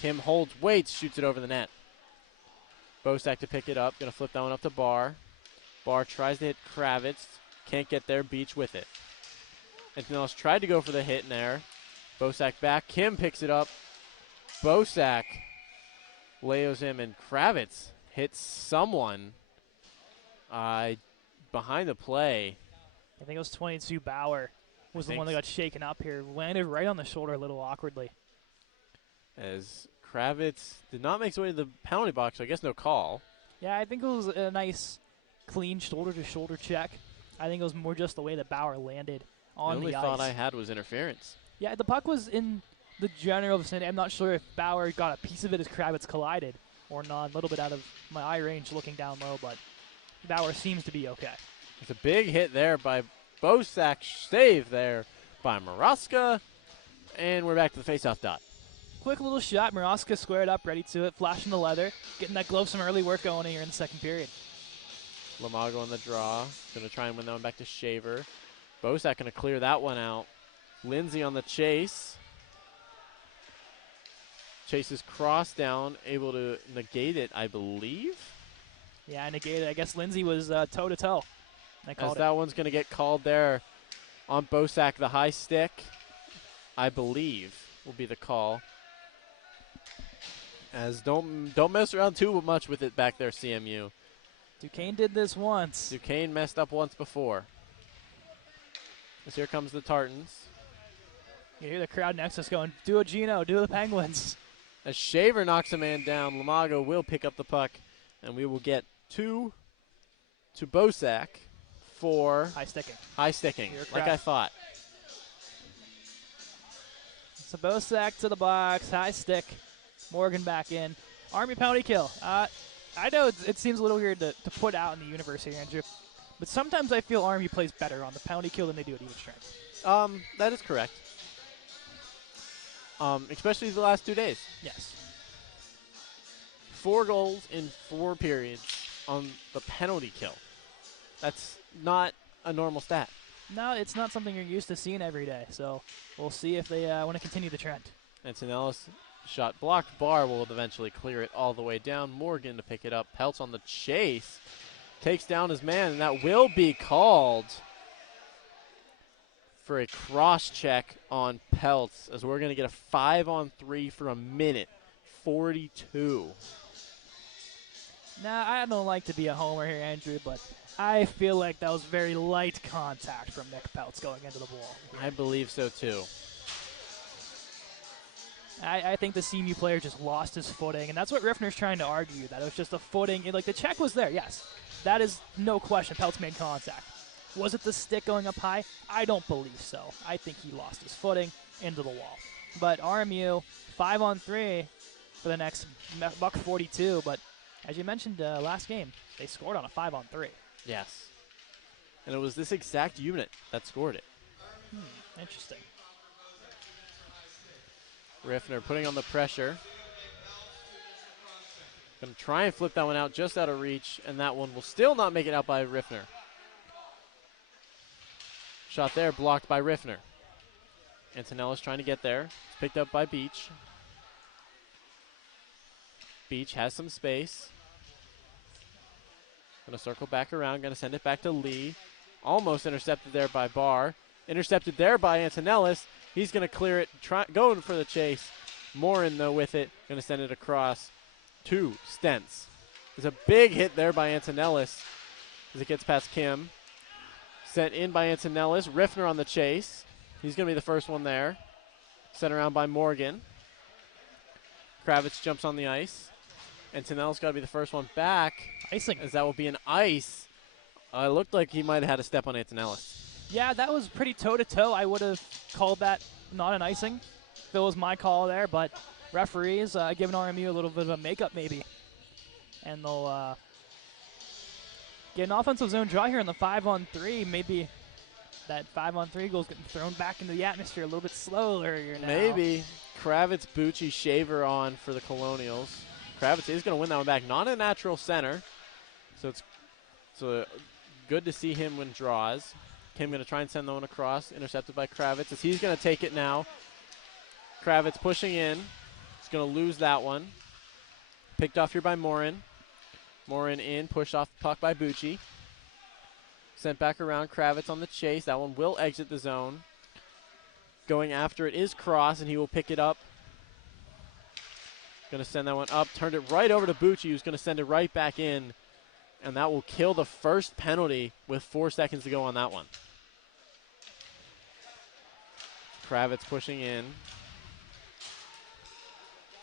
Kim holds, waits, shoots it over the net. Bosak to pick it up. Going to flip that one up to Barr. Barr tries to hit Kravitz. Can't get there. Beach with it. Antonellis tried to go for the hit in there. Bosak back. Kim picks it up. Bosak layos him, and Kravitz hits someone behind the play. I think it was 22 Bauer was the one that got shaken up here. Landed right on the shoulder a little awkwardly. As Kravitz did not make his way to the penalty box, so I guess no call. Yeah, I think it was a nice, clean shoulder-to-shoulder check. I think it was more just the way that Bauer landed on the ice. The only thought I had was interference. Yeah, the puck was in the general vicinity. I'm not sure if Bauer got a piece of it as Kravitz collided or not. A little bit out of my eye range looking down low, but Bauer seems to be okay. It's a big hit there by Bosak, save there by Maraska, and we're back to the faceoff dot. Quick little shot. Maraska squared up, ready to it, flashing the leather, getting that glove some early work going here in the second period. Lamago on the draw, going to try and win that one back to Shaver. Bosak going to clear that one out. Lindsay on the chase. Chase's cross down, able to negate it, I believe. Yeah, I negated it. I guess Lindsay was toe-to-toe. As that one's going to get called there on Bosak, the high stick, I believe, will be the call. As don't mess around too much with it back there, CMU. Duquesne did this once. Duquesne messed up once before. As here comes the Tartans. You hear the crowd next to us going, do a Gino, do the Penguins. As Shaver knocks a man down, Lamago will pick up the puck, and we will get two to Bosak for high sticking. High sticking, like I thought. So Bosak to the box, high stick. Morgan back in. Army penalty kill. I know it seems a little weird to put out in the universe here, Andrew, but sometimes I feel Army plays better on the penalty kill than they do at even strength. That is correct. Especially the last 2 days. Yes. 4 goals in 4 periods on the penalty kill. That's not a normal stat. No, it's not something you're used to seeing every day, so we'll see if they want to continue the trend. Antonellis shot blocked. Barr will eventually clear it all the way down. Morgan to pick it up. Peltz on the chase. Takes down his man, and that will be called for a cross check on Peltz, as we're going to get a 5-on-3 for a minute 42. Now, I don't like to be a homer here, Andrew, but I feel like that was very light contact from Nick Peltz going into the ball. I believe so, too. I think the CMU player just lost his footing, and that's what Riffner's trying to argue, that it was just a footing. Like, the check was there, yes. That is no question. Peltz made contact. Was it the stick going up high? I don't believe so. I think he lost his footing into the wall. But RMU, 5-on-3 for the next $1.42. But as you mentioned last game, they scored on a 5-on-3. Yes. And it was this exact unit that scored it. Interesting. Riffner putting on the pressure. Going to try and flip that one out just out of reach, and that one will still not make it out by Riffner. Shot there, blocked by Riffner. Antonellis trying to get there. It's picked up by Beach. Beach has some space. Going to circle back around, going to send it back to Lee. Almost intercepted there by Barr. Intercepted there by Antonellis. He's going to clear it, going for the chase. Morin, though, with it. Going to send it across to Stentz. There's a big hit there by Antonellis as it gets past Kim. Sent in by Antonellis. Riffner on the chase. He's going to be the first one there. Sent around by Morgan. Kravitz jumps on the ice. Antonellis got to be the first one back. Icing. As that will be an ice. It looked like he might have had a step on Antonellis. Yeah, that was pretty toe-to-toe. I would have called that not an icing if it was my call there, but referees giving RMU a little bit of a makeup maybe. And they'll get an offensive zone draw here in the 5-on-3. Maybe that 5-on-3 goal is getting thrown back into the atmosphere a little bit slower here now. Maybe. Kravitz, Bucci, Shaver on for the Colonials. Kravitz is going to win that one back. Not a natural center, so it's good to see him win draws. Kim going to try and send that one across, intercepted by Kravitz as he's going to take it now. Kravitz pushing in. He's going to lose that one. Picked off here by Morin. Morin in, pushed off the puck by Bucci. Sent back around, Kravitz on the chase. That one will exit the zone. Going after it is Cross, and he will pick it up. Going to send that one up. Turned it right over to Bucci, who's going to send it right back in. And that will kill the first penalty with 4 seconds to go on that one. Kravitz pushing in.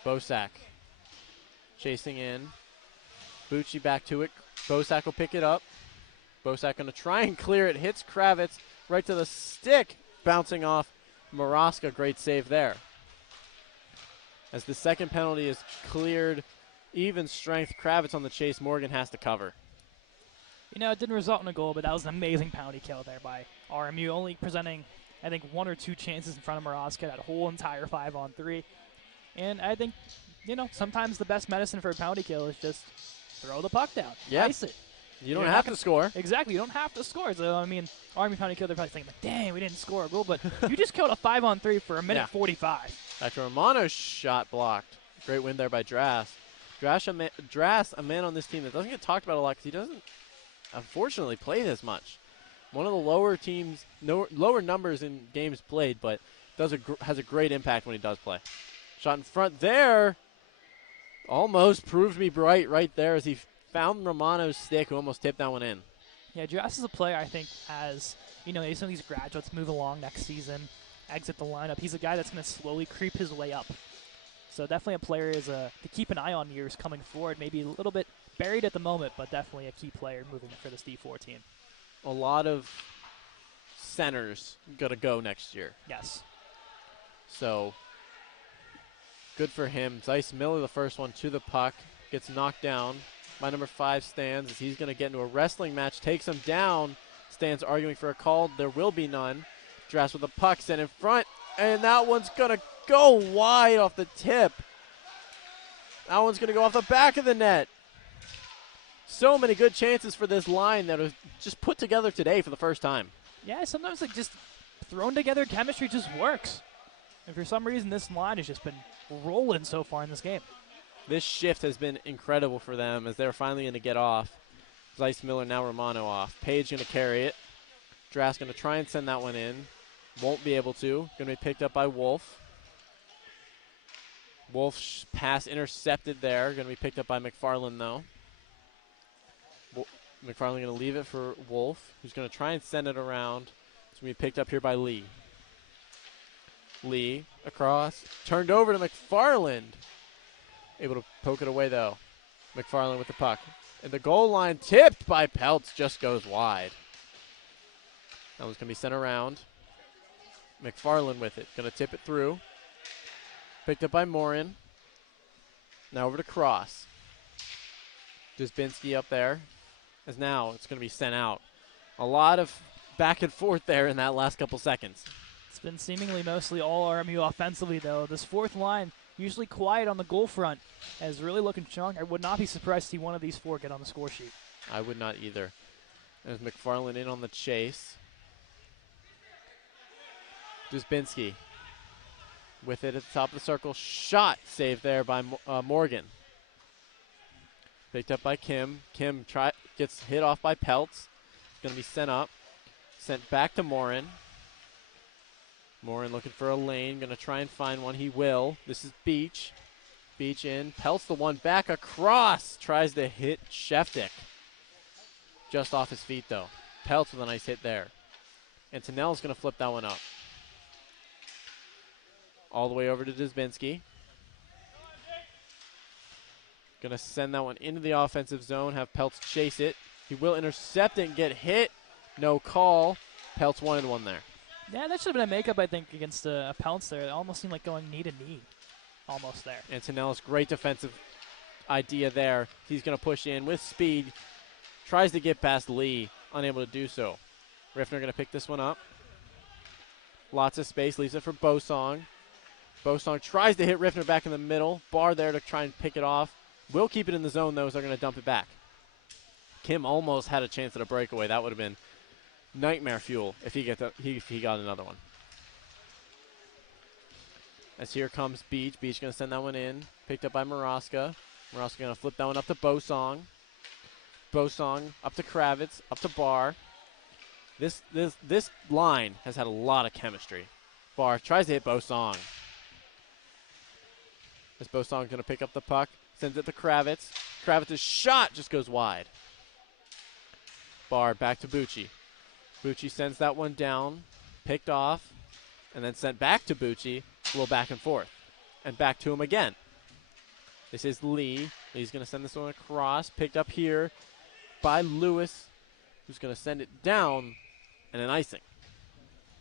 Bosak chasing in. Bucci back to it. Bosak will pick it up. Bosak going to try and clear it. Hits Kravitz right to the stick. Bouncing off Maraska. Great save there. As the second penalty is cleared, even strength. Kravitz on the chase. Morgan has to cover. You know, it didn't result in a goal, but that was an amazing penalty kill there by RMU, only presenting, I think, 1 or 2 chances in front of Maraska, that whole entire 5-on-3. And I think, you know, sometimes the best medicine for a penalty kill is just throw the puck down. Yeah. Ice it. You don't have to score. Exactly. You don't have to score. So, I mean, Army penalty kill, they're probably thinking, dang, we didn't score a goal. But you just killed a 5-on-3 for a minute 45. After Romano's shot blocked. Great win there by Drass. Drass, a man on this team that doesn't get talked about a lot because he doesn't, unfortunately, play this much. One of the lower teams, lower numbers in games played, but has a great impact when he does play. Shot in front there. Almost proved me right there as he found Romano's stick, who almost tipped that one in. Yeah, Drass is a player I think as, you know, some of these graduates move along next season, exit the lineup. He's a guy that's going to slowly creep his way up. So definitely a player to keep an eye on years coming forward. Maybe a little bit buried at the moment, but definitely a key player moving for this D4 team. A lot of centers going to go next year. Yes. So good for him. Zeiss Miller, the first one to the puck, gets knocked down by number 5, Stans, as he's going to get into a wrestling match, takes him down. Stans arguing for a call. There will be none. Drass with the puck sent in front, and that one's going to go wide off the tip. That one's going to go off the back of the net. So many good chances for this line that was just put together today for the first time. Yeah, sometimes like just thrown together chemistry just works. And for some reason, this line has just been rolling so far in this game. This shift has been incredible for them as they're finally going to get off. Zeiss Miller, now Romano off. Page going to carry it. Drass going to try and send that one in. Won't be able to. Going to be picked up by Wolf. Wolf's pass intercepted there. Going to be picked up by McFarland, though. McFarland going to leave it for Wolf, who's going to try and send it around. It's going to be picked up here by Lee. Lee across. Turned over to McFarland. Able to poke it away, though. McFarland with the puck. And the goal line tipped by Peltz just goes wide. That one's going to be sent around. McFarland with it. Going to tip it through. Picked up by Morin. Now over to Cross. Dusbinski up there. As now it's going to be sent out. A lot of back and forth there in that last couple seconds. It's been seemingly mostly all RMU offensively, though. This fourth line, usually quiet on the goal front, is really looking strong. I would not be surprised to see one of these 4 get on the score sheet. I would not either. There's McFarland in on the chase. Dusbinski with it at the top of the circle. Shot saved there by Morgan. Picked up by Kim. Kim gets hit off by Peltz. Going to be sent up. Sent back to Morin. Morin looking for a lane. Going to try and find one. He will. This is Beach. Beach in. Peltz the one back across. Tries to hit Sheftick. Just off his feet, though. Peltz with a nice hit there. And Tannell's going to flip that one up. All the way over to Dusbinski. Going to send that one into the offensive zone, have Peltz chase it. He will intercept it and get hit. No call. Peltz wanted one there. Yeah, that should have been a makeup, I think, against a Peltz there. It almost seemed like going knee to knee. Almost there. And Tannell's great defensive idea there. He's going to push in with speed. Tries to get past Lee. Unable to do so. Riffner going to pick this one up. Lots of space. Leaves it for Bosong. Bosong tries to hit Riffner back in the middle. Barr there to try and pick it off. Will keep it in the zone, though, as they're going to dump it back. Kim almost had a chance at a breakaway. That would have been nightmare fuel if he got another one. As here comes Beach. Beach going to send that one in. Picked up by Maraska. Maraska going to flip that one up to Bosong. Bosong up to Kravitz, up to Barr. This line has had a lot of chemistry. Barr tries to hit Bosong. This Bosong going to pick up the puck. Sends it to Kravitz. Kravitz's shot just goes wide. Barr back to Bucci. Bucci sends that one down. Picked off. and then sent back to Bucci, a little back and forth, and back to him again. This is Lee. Lee's going to send this one across, picked up here by Lewis, who's going to send it down, and an icing.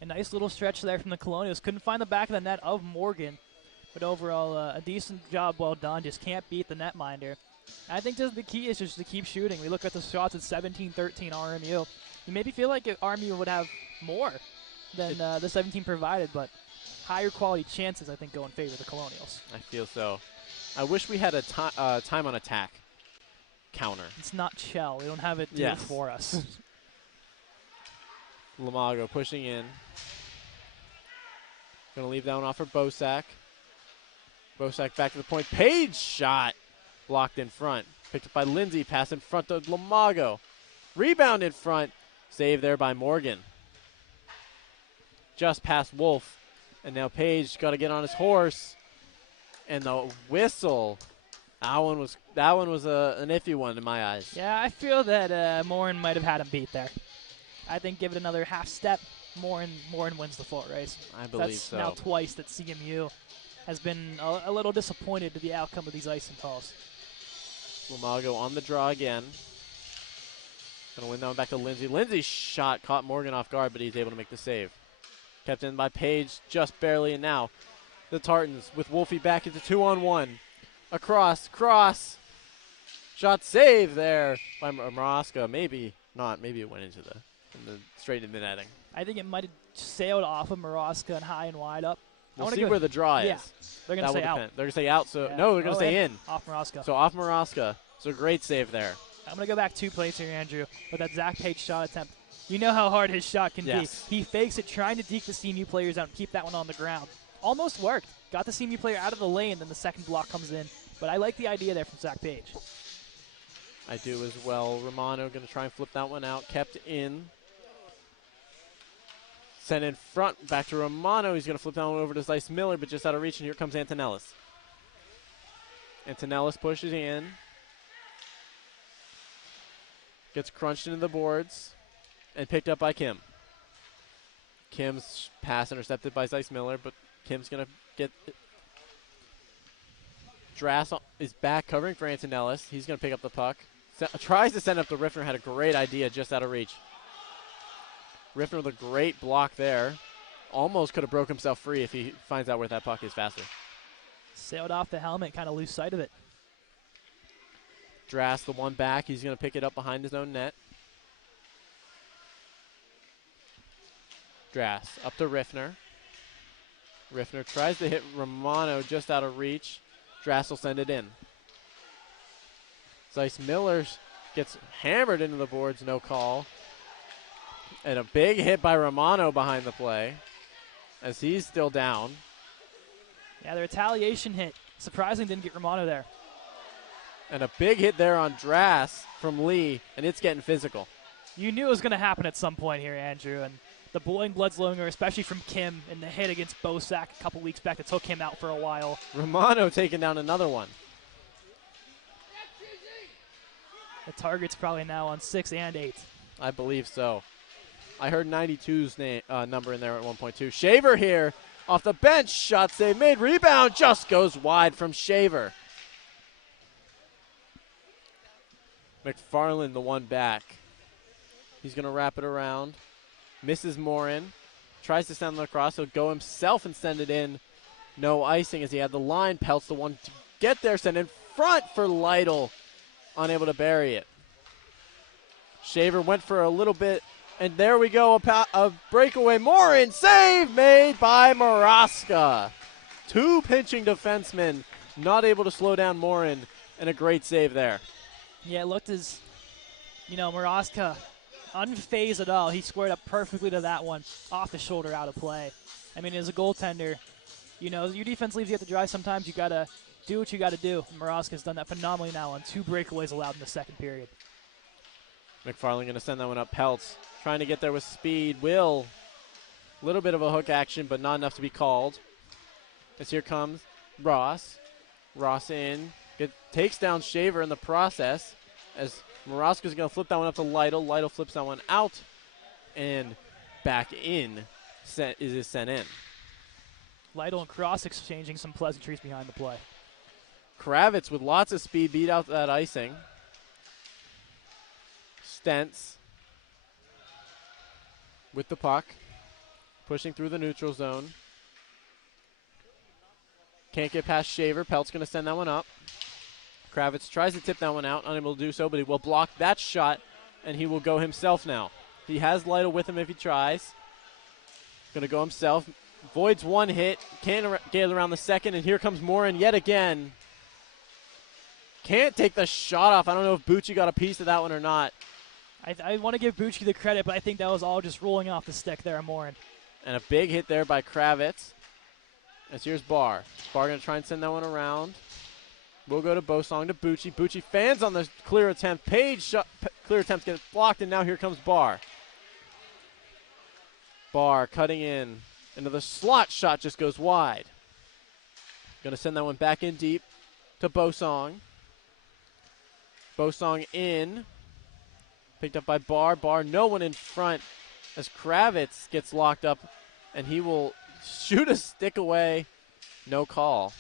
A nice little stretch there from the Colonials. Couldn't find the back of the net of Morgan, but overall a decent job, well done. Just can't beat the netminder. I think the key is just to keep shooting. We look at the shots at 17-13 RMU. You maybe feel like RMU would have more than the 17 provided, but higher quality chances, I think, go in favor of the Colonials. I feel so. I wish we had a time on attack counter. It's not Chell. We don't have it do it for us. Lamago pushing in. Going to leave that one off for Bosak. Bosak back to the point. Page shot. Blocked in front. Picked up by Lindsay. Pass in front of Lamago. Rebound in front. Save there by Morgan. Just past Wolf. And now Page got to get on his horse. And the whistle. That one was an iffy one in my eyes. Yeah, I feel that Morin might have had him beat there. I think give it another half step. Morin wins the float race. I believe so. That's now twice that CMU has been a little disappointed to the outcome of these icing calls. Lamago on the draw again. Going to win that one back to Lindsay. Lindsay's shot caught Morgan off guard, but he's able to make the save. Kept in by Page just barely, and now the Tartans with Wolfie back into 2-on-1. Across, cross. Shot save there by Maraska. Maybe not. Maybe it went into straight into the netting. I think it might have sailed off of Maraska and high and wide up. We'll see where the draw is. Yeah, they're going to say out. They're going to say out, so no, they're going to say in. Off Maraska. So off Maraska. So great save there. I'm going to go back 2 plays here, Andrew, with that Zach Page shot attempt. You know how hard his shot can be. He fakes it, trying to deke the CMU players out and keep that one on the ground. Almost worked. Got the CMU player out of the lane, then the second block comes in. But I like the idea there from Zach Page. I do as well. Romano going to try and flip that one out. Kept in. Sent in front, back to Romano. He's going to flip that one over to Zeiss Miller, but just out of reach, and here comes Antonellis. Antonellis pushes in. Gets crunched into the boards, and picked up by Kim. Kim's pass intercepted by Zeiss Miller, but Kim's going to get it. Drass is back covering for Antonellis. He's going to pick up the puck. Tries to send up the Riffner, had a great idea just out of reach. Riffner with a great block there. Almost could have broke himself free if he finds out where that puck is faster. Sailed off the helmet, kind of lose sight of it. Drass, the one back. He's going to pick it up behind his own net. Drass up to Riffner. Riffner tries to hit Romano just out of reach. Drass will send it in. Zeiss Miller gets hammered into the boards, no call. And a big hit by Romano behind the play as he's still down. Yeah, the retaliation hit. Surprisingly didn't get Romano there. And a big hit there on Drass from Lee, and it's getting physical. You knew it was going to happen at some point here, Andrew, and the boiling blood's flowing, especially from Kim in the hit against Bosak a couple weeks back that took him out for a while. Romano taking down another one. The target's probably now on 6 and 8. I believe so. I heard 92's number in there at 1.2. Shaver here off the bench. Shot save made. Rebound just goes wide from Shaver. McFarland, the one back. He's going to wrap it around. Misses Morin. Tries to send it across. He'll go himself and send it in. No icing as he had the line. Pelts the one to get there. Send in front for Lytle. Unable to bury it. Shaver went for a little bit. And there we go, a breakaway. Morin, save made by Maraska. 2 pinching defensemen, not able to slow down Morin, and a great save there. Yeah, it looked as, Maraska, unfazed at all. He squared up perfectly to that one, off the shoulder, out of play. I mean, as a goaltender, your defense leaves you at the dry sometimes. You got to do what you got to do. And Maraska's done that phenomenally now on 2 breakaways allowed in the second period. McFarland going to send that one up. Peltz trying to get there with speed. Will, a little bit of a hook action, but not enough to be called. As here comes Ross. Ross in. Takes down Shaver in the process. As Maraska's going to flip that one up to Lytle. Lytle flips that one out. And back in is sent in. Lytle and Cross exchanging some pleasantries behind the play. Kravitz with lots of speed beat out that icing. Stentz with the puck, pushing through the neutral zone. Can't get past Shaver. Pelt's going to send that one up. Kravitz tries to tip that one out, unable to do so, but he will block that shot, and he will go himself now. He has Lytle with him if he tries. Going to go himself. Voids one hit. Can't get around the second, and here comes Morin yet again. Can't take the shot off. I don't know if Bucci got a piece of that one or not. I want to give Bucci the credit, but I think that was all just rolling off the stick there on Morin. And a big hit there by Kravitz. As here's Barr. Barr going to try and send that one around. We'll go to Bosong to Bucci. Bucci fans on the clear attempt. Page clear attempt gets blocked, and now here comes Barr. Barr cutting in. Into the slot shot just goes wide. Going to send that one back in deep to Bosong. Bosong in. Picked up by Barr. Barr, no one in front as Kravitz gets locked up, and he will shoot a stick away. No call.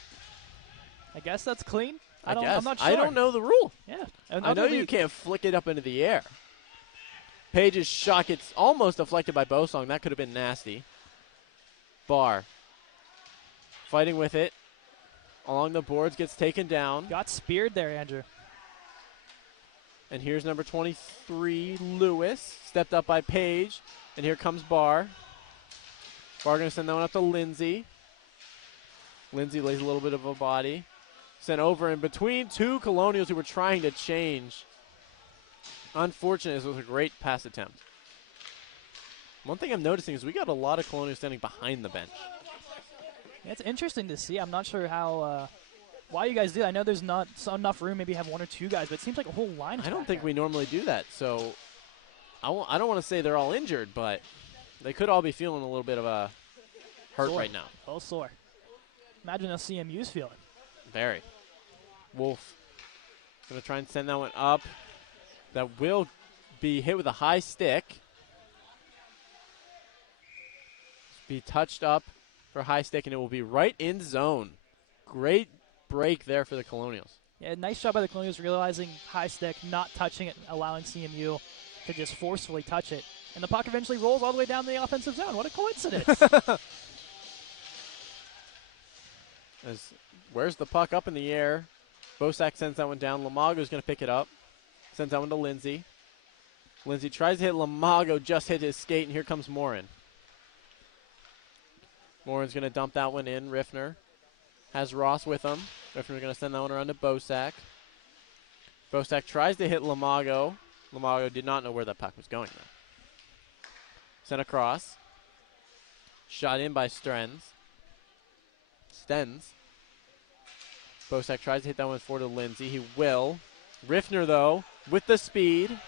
I guess that's clean. I'm not sure. I don't know the rule. Yeah. I know you can't flick it up into the air. Page's shot gets almost deflected by Bosong. That could have been nasty. Barr fighting with it. Along the boards, gets taken down. Got speared there, Andrew. And here's number 23, Lewis. Stepped up by Page. And here comes Barr. Barr going to send that one up to Lindsay. Lindsay lays a little bit of a body. Sent over in between two Colonials who were trying to change. Unfortunate, this was a great pass attempt. One thing I'm noticing is we got a lot of Colonials standing behind the bench. Yeah, it's interesting to see. I'm not sure how, why you guys do that. I know there's not enough room, maybe have one or two guys, but it seems like a whole line. I don't think we normally do that, so I don't want to say they're all injured, but they could all be feeling a little bit of a hurt right now. All sore. Imagine how CMU's feeling. Very. Wolf going to try and send that one up. That will be hit with a high stick. Be touched up for a high stick, and it will be right in zone. Great break there for the Colonials. Yeah, nice job by the Colonials realizing high stick, not touching it, allowing CMU to just forcefully touch it. And the puck eventually rolls all the way down the offensive zone. What a coincidence. Where's the puck up in the air? Bosak sends that one down. Lamago's going to pick it up. Sends that one to Lindsay. Lindsay tries to hit Lamago, just hit his skate, and here comes Morin. Morin's going to dump that one in. Riffner has Ross with him. Riffner's going to send that one around to Bosak. Bosak tries to hit Lamago. Lamago did not know where that puck was going, though. Sent across. Shot in by Stens. Bosak tries to hit that one forward to Lindsay. He will. Riffner, though, with the speed.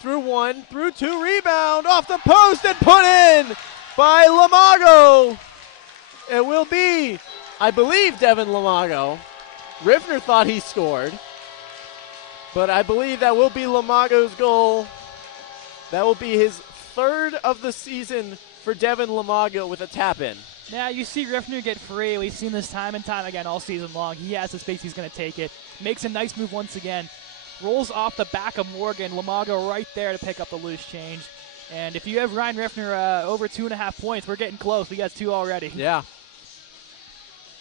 Through one, through two, rebound, off the post and put in by Lamago. It will be, I believe, Devin Lamago. Riffner thought he scored, but I believe that will be Lamago's goal. That will be his third of the season for Devin Lamago with a tap-in. Now, you see Riffner get free. We've seen this time and time again all season long. He has the space. He's going to take it. Makes a nice move once again. Rolls off the back of Morgan. Lamago right there to pick up the loose change. And if you have Ryan Riffner over 2.5 points, we're getting close. We got 2 already. Yeah.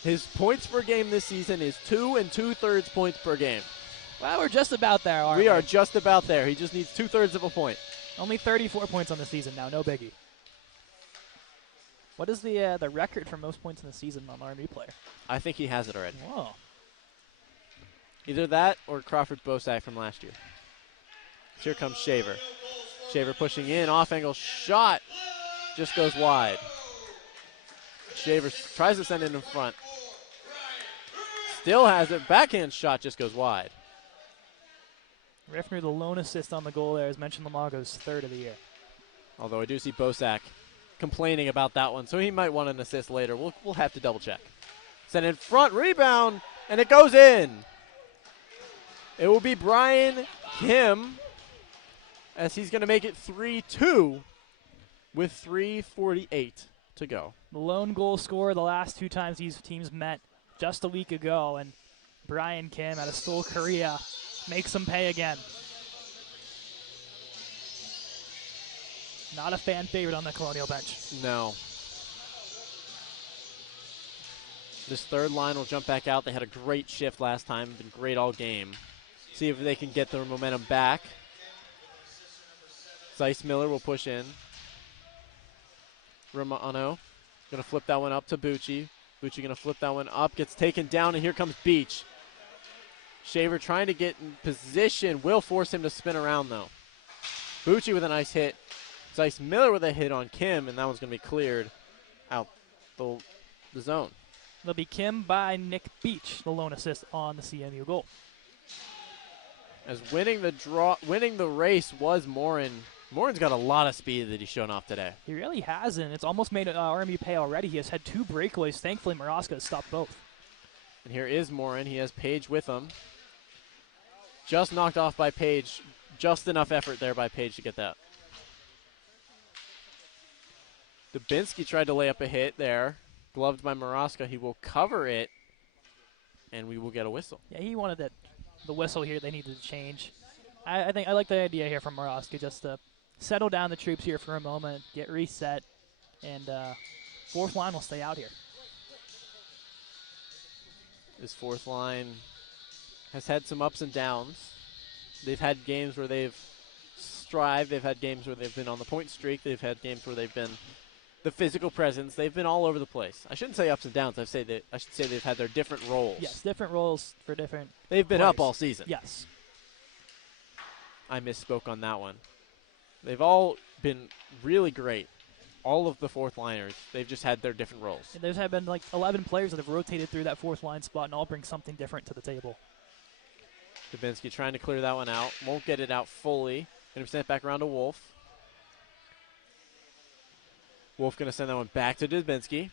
His points per game this season is 2 2/3 points per game. Well, we're just about there, aren't we? We are just about there. He just needs 2/3 of a point. Only 34 points on the season now. No biggie. What is the record for most points in the season on RMU player? I think he has it already. Whoa. Either that or Crawford Bosak from last year. Here comes Shaver. Shaver pushing in, off-angle shot, just goes wide. Shaver tries to send it in front. Still has it, backhand shot just goes wide. Riffner, the lone assist on the goal there, as mentioned, Lamago's third of the year. Although I do see Bosak complaining about that one, so he might want an assist later. We'll have to double check. Send in front, rebound, and it goes in. It will be Brian Kim as he's going to make it 3-2 with 3:48 to go. The lone goal scorer the last 2 times these teams met just a week ago, and Brian Kim out of Seoul, Korea makes them pay again. Not a fan favorite on the Colonial bench. No. This third line will jump back out. They had a great shift last time. Been great all game. See if they can get their momentum back. Zeiss Miller will push in. Romano going to flip that one up to Bucci. Bucci going to flip that one up. Gets taken down, and here comes Beach. Shaver trying to get in position. Will force him to spin around, though. Bucci with a nice hit. Zeiss Miller with a hit on Kim, and that one's going to be cleared out the zone. It'll be Kim by Nick Beach, the lone assist on the CMU goal. As winning the race was Morin. Morin's got a lot of speed that he's shown off today. He really hasn't. It's almost made RMU pay already. He has had 2 breakaways. Thankfully, Maraska has stopped both. And here is Morin. He has Page with him. Just knocked off by Page. Just enough effort there by Page to get that. Dubinsky tried to lay up a hit there. Gloved by Maraska. He will cover it, and we will get a whistle. Yeah, he wanted the whistle here. They needed to change. I think I like the idea here from Maraska, just to settle down the troops here for a moment, get reset, and fourth line will stay out here. This fourth line has had some ups and downs. They've had games where they've strived. They've had games where they've been on the point streak. They've had games where they've been the physical presence. They've been all over the place. I shouldn't say ups and downs. I should say they've had their different roles. Yes, different roles for different They've been players. up all season. Yes. I misspoke on that one. They've all been really great. All of the fourth liners, they've just had their different roles. And there's been like 11 players that have rotated through that fourth line spot and all bring something different to the table. Dubinsky trying to clear that one out. Won't get it out fully. Going to be sent back around to Wolf. Wolf going to send that one back to Dubinsky.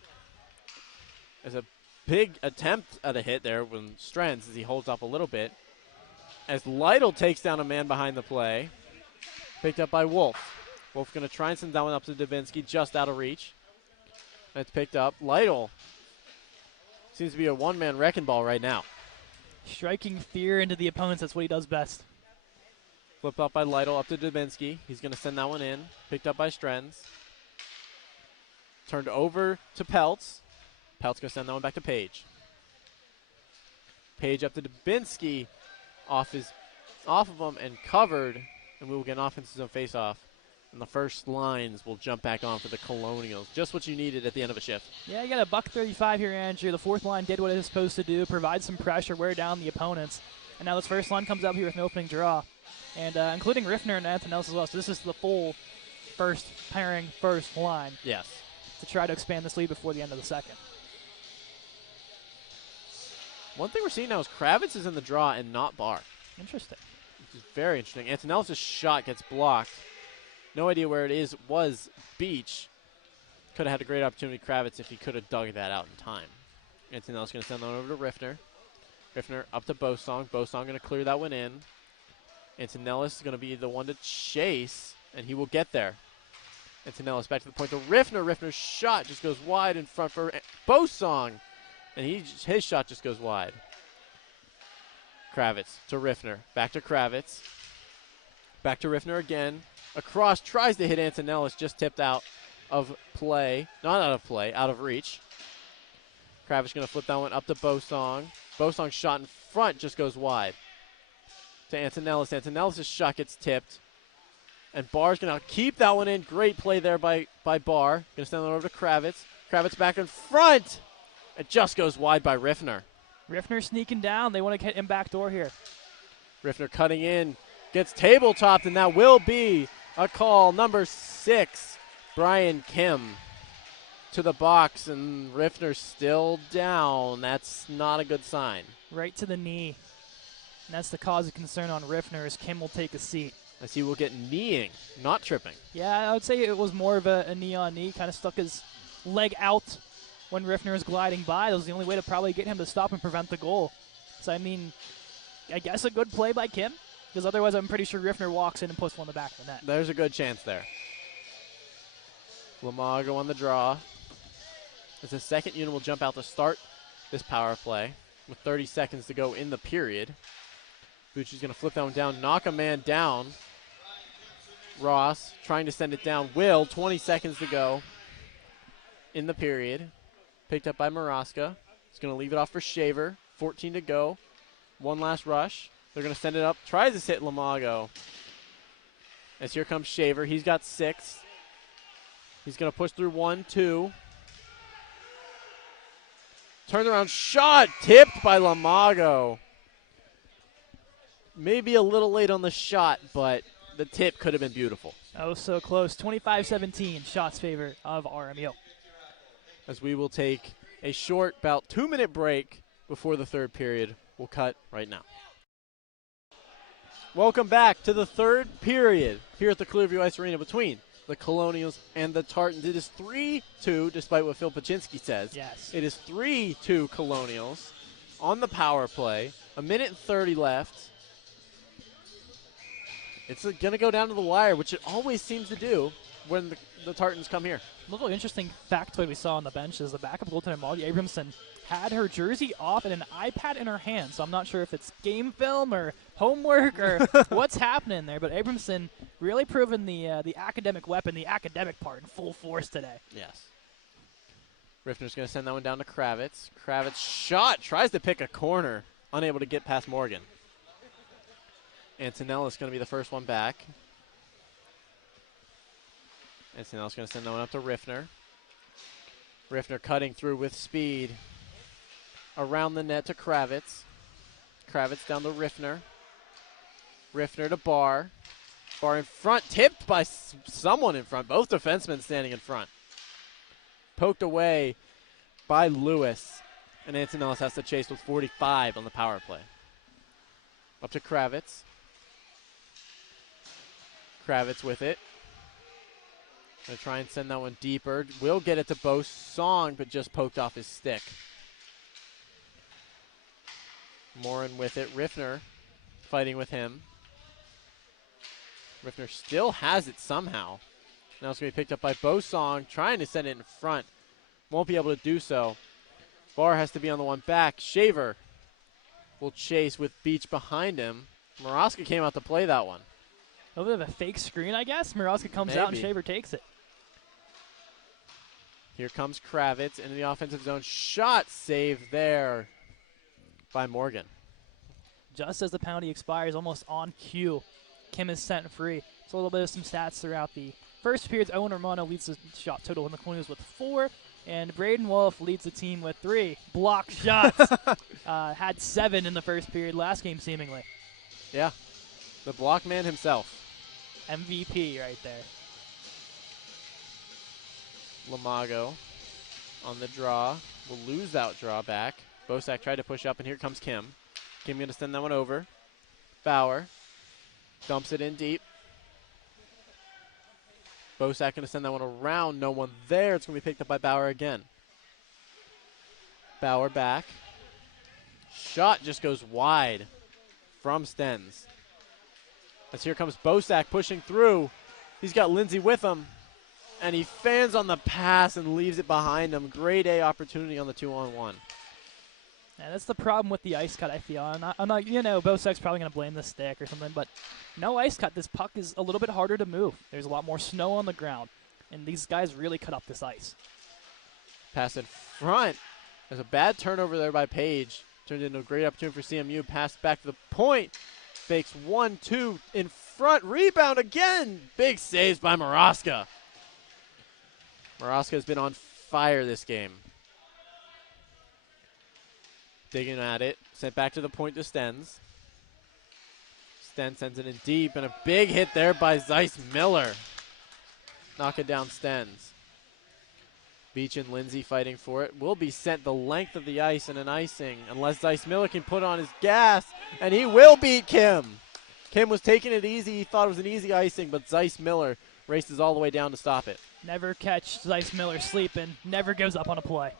There's a big attempt at a hit there when Strenz, as he holds up a little bit. As Lytle takes down a man behind the play. Picked up by Wolf. Wolf going to try and send that one up to Dubinsky, just out of reach. That's picked up. Lytle seems to be a one-man wrecking ball right now. Striking fear into the opponents, that's what he does best. Flipped up by Lytle up to Dubinsky. He's going to send that one in. Picked up by Strenz. Turned over to Peltz. Peltz going to send that one back to Page. Page up to Dubinsky. Off of him and covered, and we will get an offensive zone face-off. And the first lines will jump back on for the Colonials. Just what you needed at the end of a shift. Yeah, you got a $135 here, Andrew. The fourth line did what it was supposed to do, provide some pressure, wear down the opponents. And now this first line comes up here with an opening draw. And including Riffner and Antonellis as well. So this is the full first pairing, first line. Yes. To try to expand this lead before the end of the second. One thing we're seeing now is Kravitz is in the draw and not Barr. Interesting. Which is very interesting. Antonellis' shot gets blocked. No idea where it is. It was Beach. Could have had a great opportunity, Kravitz, if he could have dug that out in time. Antonellis going to send that one over to Riffner. Riffner up to Bosong. Bosong going to clear that one in. Antonellis is going to be the one to chase, and he will get there. Antonellis back to the point to Riffner. Riffner's shot just goes wide in front for Bosong. And his shot just goes wide. Kravitz to Riffner. Back to Kravitz. Back to Riffner again. Across, tries to hit Antonellis, just tipped out of play. Not out of play, out of reach. Kravitz going to flip that one up to Bosong. Bosong's shot in front just goes wide. To Antonellis. Antonellis' shot gets tipped. And Barr's going to keep that one in. Great play there by Barr. Going to send it over to Kravitz. Kravitz back in front. It just goes wide by Riffner. Riffner sneaking down. They want to get him backdoor here. Riffner cutting in. Gets tabletopped, and that will be a call. Number 6, Brian Kim to the box, and Riffner still down. That's not a good sign. Right to the knee. And that's the cause of concern on Riffner as Kim will take a seat. As he will get kneeing, not tripping. Yeah, I would say it was more of a knee-on-knee. Kind of stuck his leg out when Riffner was gliding by. That was the only way to probably get him to stop and prevent the goal. So, I mean, I guess a good play by Kim, because otherwise I'm pretty sure Riffner walks in and puts one in the back of the net. There's a good chance there. Lamago on the draw. as the second unit will jump out to start this power play with 30 seconds to go in the period. Bucci's going to flip that one down, knock a man down. Ross trying to send it down. Will, 20 seconds to go in the period. Picked up by Maraska. He's going to leave it off for Shaver. 14 to go. One last rush. They're going to send it up. Tries to hit Lamago. As here comes Shaver. He's got 6. He's going to push through 1, 2. Turned around shot. Tipped by Lamago. Maybe a little late on the shot, but the tip could have been beautiful. Oh, so close. 25-17. Shots favor of RMU. As we will take a short, about 2-minute break before the third period. We'll cut right now. Welcome back to the third period here at the Clearview Ice Arena between the Colonials and the Tartans. It is 3-2, despite what Phil Pachinski says. Yes. It is 3-2 Colonials on the power play. 1:30 left. It's going to go down to the wire, which it always seems to do when the Tartans come here. A little interesting factoid we saw on the bench is the backup goaltender, Molly Abramson, had her jersey off and an iPad in her hand. So I'm not sure if it's game film or homework or what's happening there. But Abramson really proving the academic weapon, the academic part in full force today. Yes. Riffner's going to send that one down to Kravitz. Kravitz shot, tries to pick a corner, unable to get past Morgan. Antonella's going to be the first one back. Antonella's going to send that one up to Riffner. Riffner cutting through with speed. Around the net to Kravitz. Kravitz down to Riffner. Riffner to Barr. Barr in front, tipped by someone in front. Both defensemen standing in front. Poked away by Lewis. And Antonellis has to chase with 45 on the power play. Up to Kravitz. Kravitz with it. Gonna try and send that one deeper. Will get it to Bo Song, but just poked off his stick. Morin with it. Riffner fighting with him. Riffner still has it somehow. Now it's going to be picked up by Bo Song, trying to send it in front. Won't be able to do so. Barr has to be on the one back. Shaver will chase with Beach behind him. Maraska came out to play that one. A little bit of a fake screen, I guess. Maraska comes out and Shaver takes it. Here comes Kravitz into the offensive zone. Shot saved there by Morgan. Just as the penalty expires, almost on cue, Kim is sent free. So a little bit of some stats throughout the first period. Owen Romano leads the shot total in the Colonials with 4, and Braden Wolf leads the team with 3 blocked shots. Had 7 in the first period last game, seemingly. Yeah, the block man himself. MVP right there. Lamago on the draw. Will lose that draw back. Bosak tried to push up, and here comes Kim. Kim going to send that one over. Bauer dumps it in deep. Bosak going to send that one around. No one there. It's going to be picked up by Bauer again. Bauer back. Shot just goes wide from Stens. As here comes Bosak pushing through. He's got Lindsay with him. And he fans on the pass and leaves it behind him. Grade A opportunity on the 2-on-1. And that's the problem with the ice cut, I feel. I'm not you know, Bosak's probably going to blame the stick or something, but no ice cut. This puck is a little bit harder to move. There's a lot more snow on the ground, and these guys really cut up this ice. Pass in front. There's a bad turnover there by Page. Turned into a great opportunity for CMU. Pass back to the point. Fakes 1-2 in front. Rebound again. Big saves by Maraska. Maraska has been on fire this game. Digging at it. Sent back to the point to Stens. Stens sends it in deep, and a big hit there by Zeiss Miller. Knock it down Stens. Beach and Lindsay fighting for it. Will be sent the length of the ice in an icing unless Zeiss Miller can put on his gas, and he will beat Kim. Kim was taking it easy. He thought it was an easy icing, but Zeiss Miller races all the way down to stop it. Never catch Zeiss Miller sleeping. Never gives up on a play.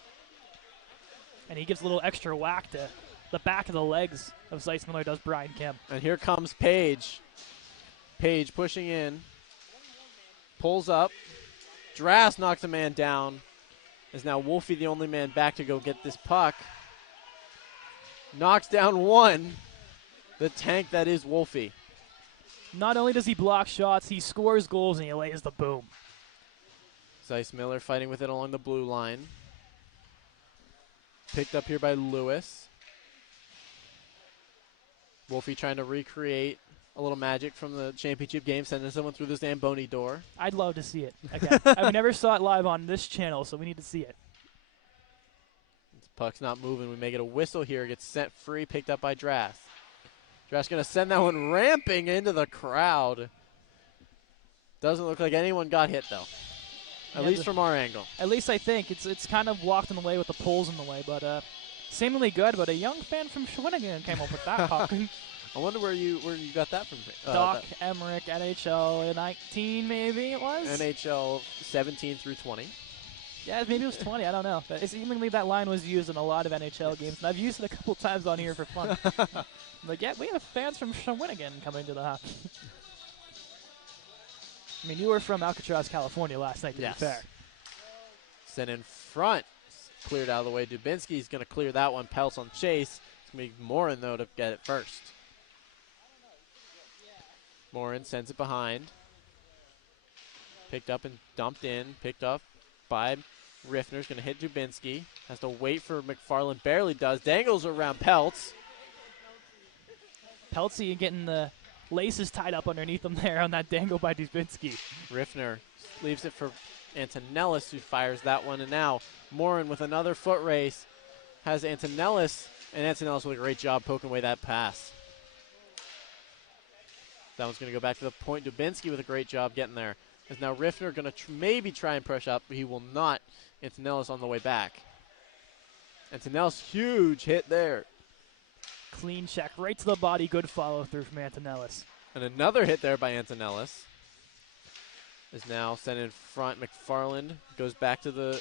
And he gives a little extra whack to the back of the legs of Zeiss Miller, does Brian Kim. And here comes Page. Page pushing in. Pulls up. Drass knocks a man down. Is now Wolfie the only man back to go get this puck. Knocks down one. The tank that is Wolfie. Not only does he block shots, he scores goals and he lays the boom. Zeiss Miller fighting with it along the blue line. Picked up here by Lewis. Wolfie trying to recreate a little magic from the championship game, sending someone through the Zamboni door. I'd love to see it again. I never saw it live on this channel, so we need to see it. This puck's not moving. We may get a whistle here. It gets sent free, picked up by Drass. Drass going to send that one ramping into the crowd. Doesn't look like anyone got hit, though. At least from our angle. At least I think. It's kind of walked in the way with the poles in the way, but seemingly good. But a young fan from Shawinigan came up with that puck. I wonder where you got that from. Doc Emmerich, NHL 19 maybe it was? NHL 17 through 20. Yeah, maybe it was 20. I don't know. But seemingly that line was used in a lot of NHL games, and I've used it a couple times on here for fun. Like, yeah, we have fans from Shawinigan coming to the hockey. I mean, you were from Alcatraz, California last night, to be fair. Sent in front. Cleared out of the way. Dubinsky's going to clear that one. Peltz on chase. It's going to be Morin, though, to get it first. Morin sends it behind. Picked up and dumped in. Picked up by Riffner's going to hit Dubinsky. Has to wait for McFarland. Barely does. Dangles around Peltz. Peltzy getting the laces tied up underneath him there on that dangle by Dubinsky. Riffner leaves it for Antonellis, who fires that one. And now Morin with another foot race has Antonellis. And Antonellis with a great job poking away that pass. That one's going to go back to the point. Dubinsky with a great job getting there. Is now Riffner going to maybe try and push up, but he will not. Antonellis on the way back. Antonellis, huge hit there. Clean check right to the body. Good follow through from Antonellis. And another hit there by Antonellis. Is now sent in front. McFarland goes back to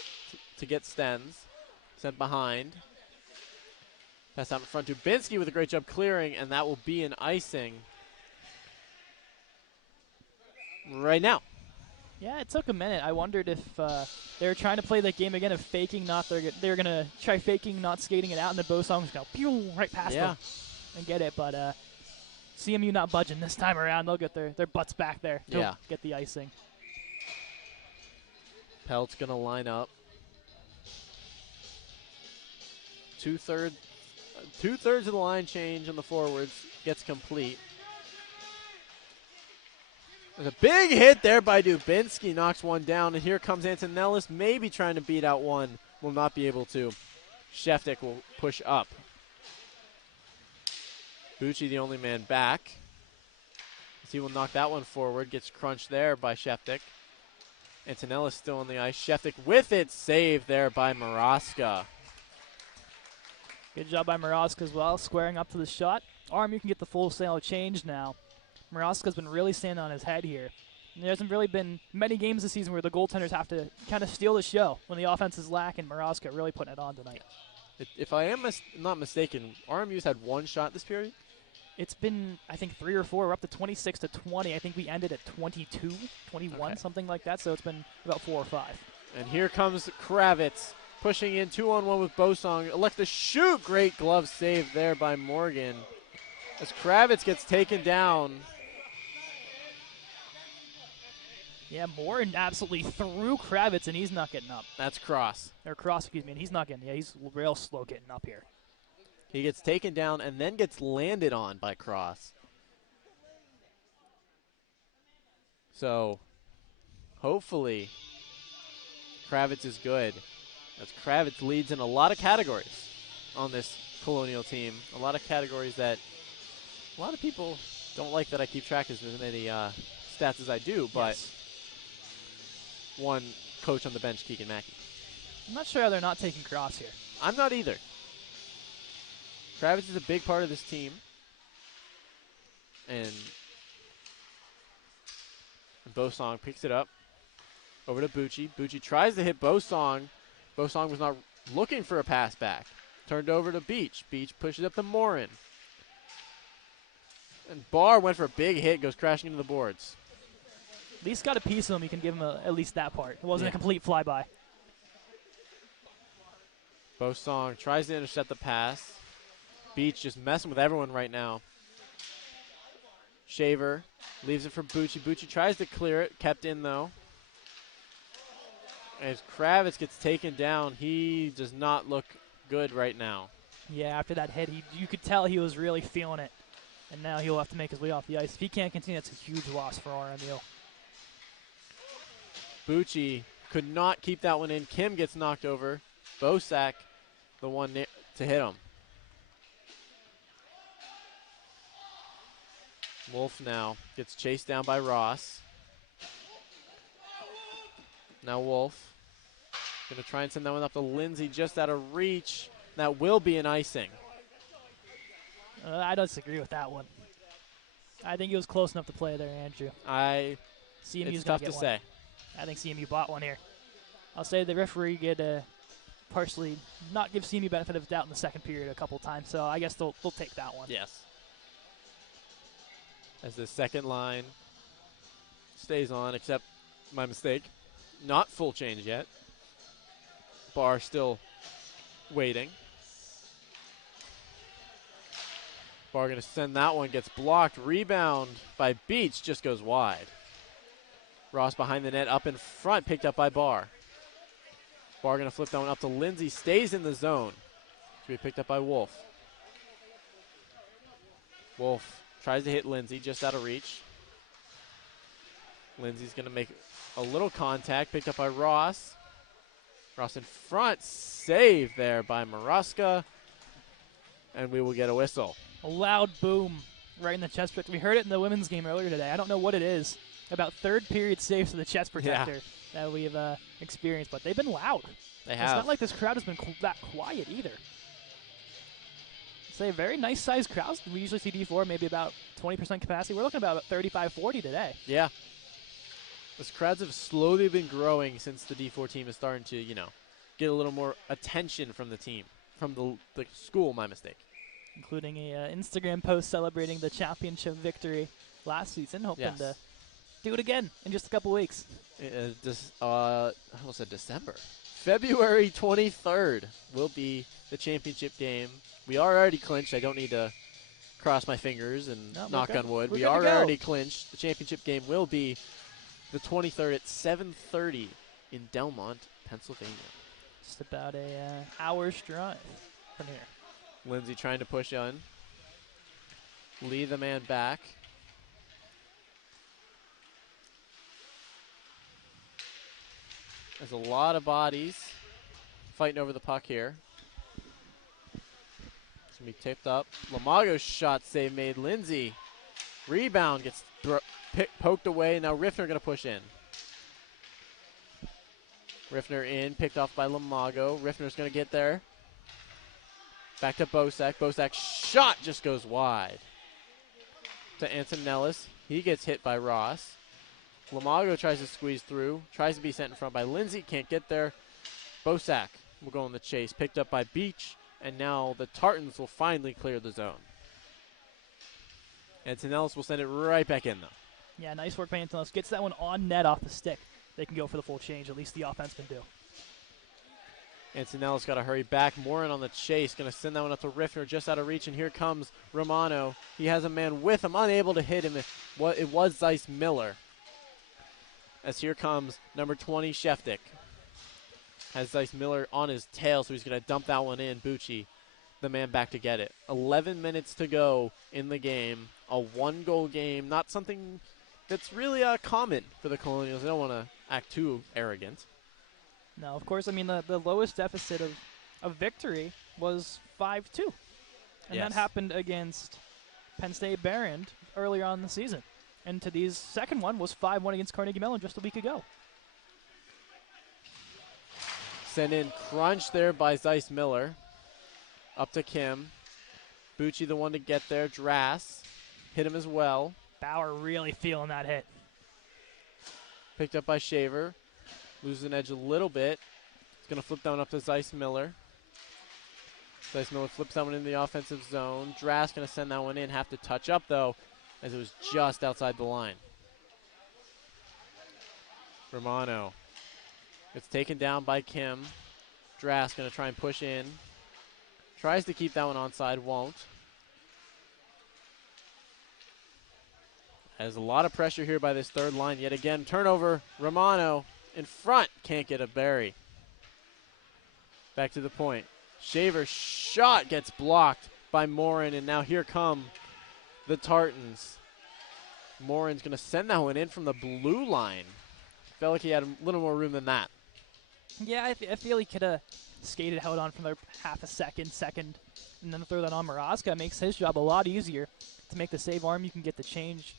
get Stens. Sent behind. Pass out in front. Dubinsky with a great job clearing, and that will be an icing right now. Yeah, it took a minute. I wondered if they were trying to play that game again of faking not. They're going to try faking not skating it out, and then Bosong's going to pew right past them and get it. But CMU not budging this time around. They'll get their butts back there to get the icing. Pelt's going to line up. Two-thirds of the line change on the forwards gets complete. There's a big hit there by Dubinsky, knocks one down, and here comes Antonellis, maybe trying to beat out one, will not be able to. Sheftik will push up. Bucci the only man back. He will knock that one forward, gets crunched there by Sheftik. Antonellis still on the ice. Sheftik with it, saved there by Maraska. Good job by Maraska as well, squaring up to the shot. RMU can get the full sail change now. Maraska's been really standing on his head here. And there hasn't really been many games this season where the goaltenders have to kind of steal the show when the offense is lacking. Maraska really putting it on tonight. If I am not mistaken, RMU's had one shot this period? It's been, I think, 3 or 4. We're up to 26 to 20. I think we ended at 22, 21, something like that. So it's been about 4 or 5. And here comes Kravitz pushing in 2-on-1 with Bosong. Elect to shoot. Great glove save there by Morgan. As Kravitz gets taken down. Yeah, Morin absolutely threw Kravitz, and he's not getting up. That's Cross. Or Cross, excuse me, and he's not getting. Yeah, he's real slow getting up here. He gets taken down and then gets landed on by Cross. So, hopefully, Kravitz is good. As Kravitz leads in a lot of categories on this Colonial team. A lot of categories that a lot of people don't like that I keep track of as many stats as I do, but one coach on the bench, Keegan Mackey. I'm not sure how they're not taking Cross here. I'm not either. Kravitz is a big part of this team. And Bosong picks it up over to Bucci. Bucci tries to hit Bosong. Bosong was not looking for a pass back. Turned over to Beach. Beach pushes up to Morin. And Barr went for a big hit, goes crashing into the boards. At least got a piece of him. You can give him at least that part. It wasn't a complete flyby. Bosong tries to intercept the pass. Beach just messing with everyone right now. Shaver leaves it for Bucci. Bucci tries to clear it, kept in though. As Kravitz gets taken down, he does not look good right now. Yeah, after that hit, you could tell he was really feeling it. And now he'll have to make his way off the ice. If he can't continue, that's a huge loss for RMU. Bucci could not keep that one in. Kim gets knocked over. Bosak, the one to hit him. Wolf now gets chased down by Ross. Now Wolf. Going to try and send that one up to Lindsay just out of reach. That will be an icing. I disagree with that one. I think he was close enough to play there, Andrew. CMU's It's tough to say. I think CMU bought one here. I'll say the referee did partially not give CMU benefit of the doubt in the second period a couple times, so I guess they'll take that one. Yes. As the second line stays on, except my mistake. Not full change yet. Bar still waiting. Bar going to send that one, gets blocked. Rebound by Beach, just goes wide. Ross behind the net, up in front, picked up by Bar. Bar going to flip that one up to Lindsay, stays in the zone. To be picked up by Wolf. Wolf tries to hit Lindsay, just out of reach. Lindsay's going to make a little contact, picked up by Ross. Ross in front, save there by Maraska. And we will get a whistle. A loud boom right in the chest protector. We heard it in the women's game earlier today. I don't know what it is about third period saves to the chest protector that we've experienced, but they've been loud. They have. It's not like this crowd has been that quiet either. It's a very nice sized crowd. We usually see D4 maybe about 20% capacity. We're looking about 35-40 today. Yeah. Those crowds have slowly been growing since the D4 team is starting to, get a little more attention from the team, from the school, my mistake. Including a Instagram post celebrating the championship victory last season, hoping to do it again in just a couple weeks. I almost said December. February 23rd will be the championship game. We are already clinched. I don't need to cross my fingers and knock on wood. We are already clinched. The championship game will be the 23rd at 7:30 in Delmont, Pennsylvania. Just about a hour's drive from here. Lindsay trying to push on. Lead the man back. There's a lot of bodies fighting over the puck here. It's going to be tipped up. Lamago's shot save made. Lindsay. Rebound gets poked away. Now Riffner going to push in. Riffner in, picked off by Lamago. Riffner's going to get there. Back to Bosak. Bosak's shot just goes wide. To Antonellis. He gets hit by Ross. Lamago tries to squeeze through. Tries to be sent in front by Lindsay. Can't get there. Bosak will go on the chase. Picked up by Beach. And now the Tartans will finally clear the zone. Antonellis will send it right back in, though. Yeah, nice work by Antonellis. Gets that one on net off the stick. They can go for the full change. At least the offense can do. Antonellis got to hurry back. Morin on the chase. Going to send that one up to Riffner just out of reach. And here comes Romano. He has a man with him. Unable to hit him. It was Zeiss Miller. As here comes number 20, Sheftik. Has Zeiss Miller on his tail, so he's going to dump that one in. Bucci, the man back to get it. 11 minutes to go in the game. A one-goal game. Not something that's really common for the Colonials. They don't want to act too arrogant. No, of course. I mean, the lowest deficit of victory was 5-2. And that happened against Penn State Barron earlier on in the season. And today's second one was 5-1 against Carnegie Mellon just a week ago. Sent in crunch there by Zeiss Miller. Up to Kim. Bucci the one to get there. Drass hit him as well. Bauer really feeling that hit. Picked up by Shaver. Loses an edge a little bit. He's going to flip that one up to Zeiss Miller. Zeiss Miller flips that one in the offensive zone. Drass going to send that one in. Have to touch up, though, as it was just outside the line. Romano. It's taken down by Kim. Drask going to try and push in. Tries to keep that one onside, won't. Has a lot of pressure here by this third line. Yet again, turnover. Romano in front. Can't get a bury. Back to the point. Shaver's shot gets blocked by Morin, and now here come the Tartans. Morin's going to send that one in from the blue line. Felt like he had a little more room than that. Yeah, I feel he could have skated held on from there half a second, and then throw that on Maraska. It makes his job a lot easier to make the save. RMU can get the change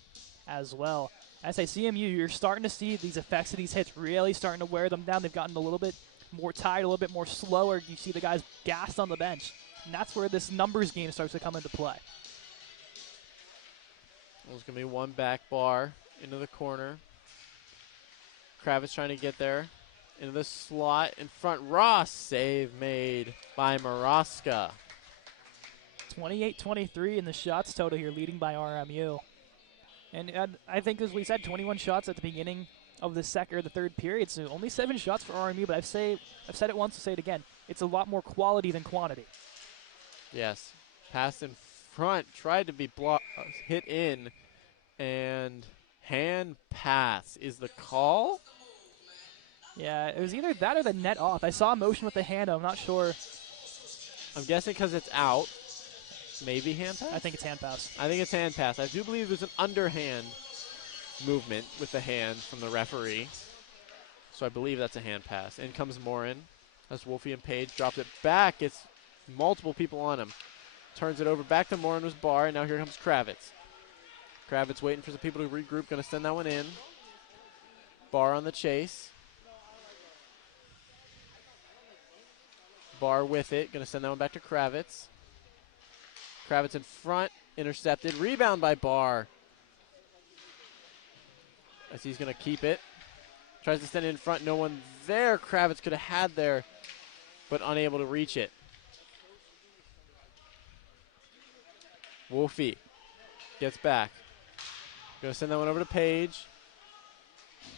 as well. As I CMU, you're starting to see these effects of these hits really starting to wear them down. They've gotten a little bit more tired, a little bit more slower. You see the guys gassed on the bench, and that's where this numbers game starts to come into play. There's going to be one back bar into the corner. Kravitz trying to get there. Into the slot in front. Ross, save made by Maraska. 28-23 in the shots total here, leading by RMU. And I think, as we said, 21 shots at the beginning of the second or the third period, so only 7 shots for RMU, but I've said it once, I'll say it again. It's a lot more quality than quantity. Yes. Pass in front, tried to be hit in, and hand pass is the call. Yeah, it was either that or the net off. I saw a motion with the hand. I'm not sure. I'm guessing because it's out. Maybe hand pass? I think it's hand pass. I think it's hand pass. I do believe there's an underhand movement with the hand from the referee. So I believe that's a hand pass. In comes Morin. That's Wolfie and Page. Drops it back. It's multiple people on him. Turns it over back to Morin with Barr. And now here comes Kravitz. Kravitz waiting for the people to regroup. Going to send that one in. Barr on the chase. Barr with it. Going to send that one back to Kravitz. Kravitz in front. Intercepted. Rebound by Barr. As he's going to keep it. Tries to send it in front. No one there. Kravitz could have had there, but unable to reach it. Wolfie gets back. Going to send that one over to Page.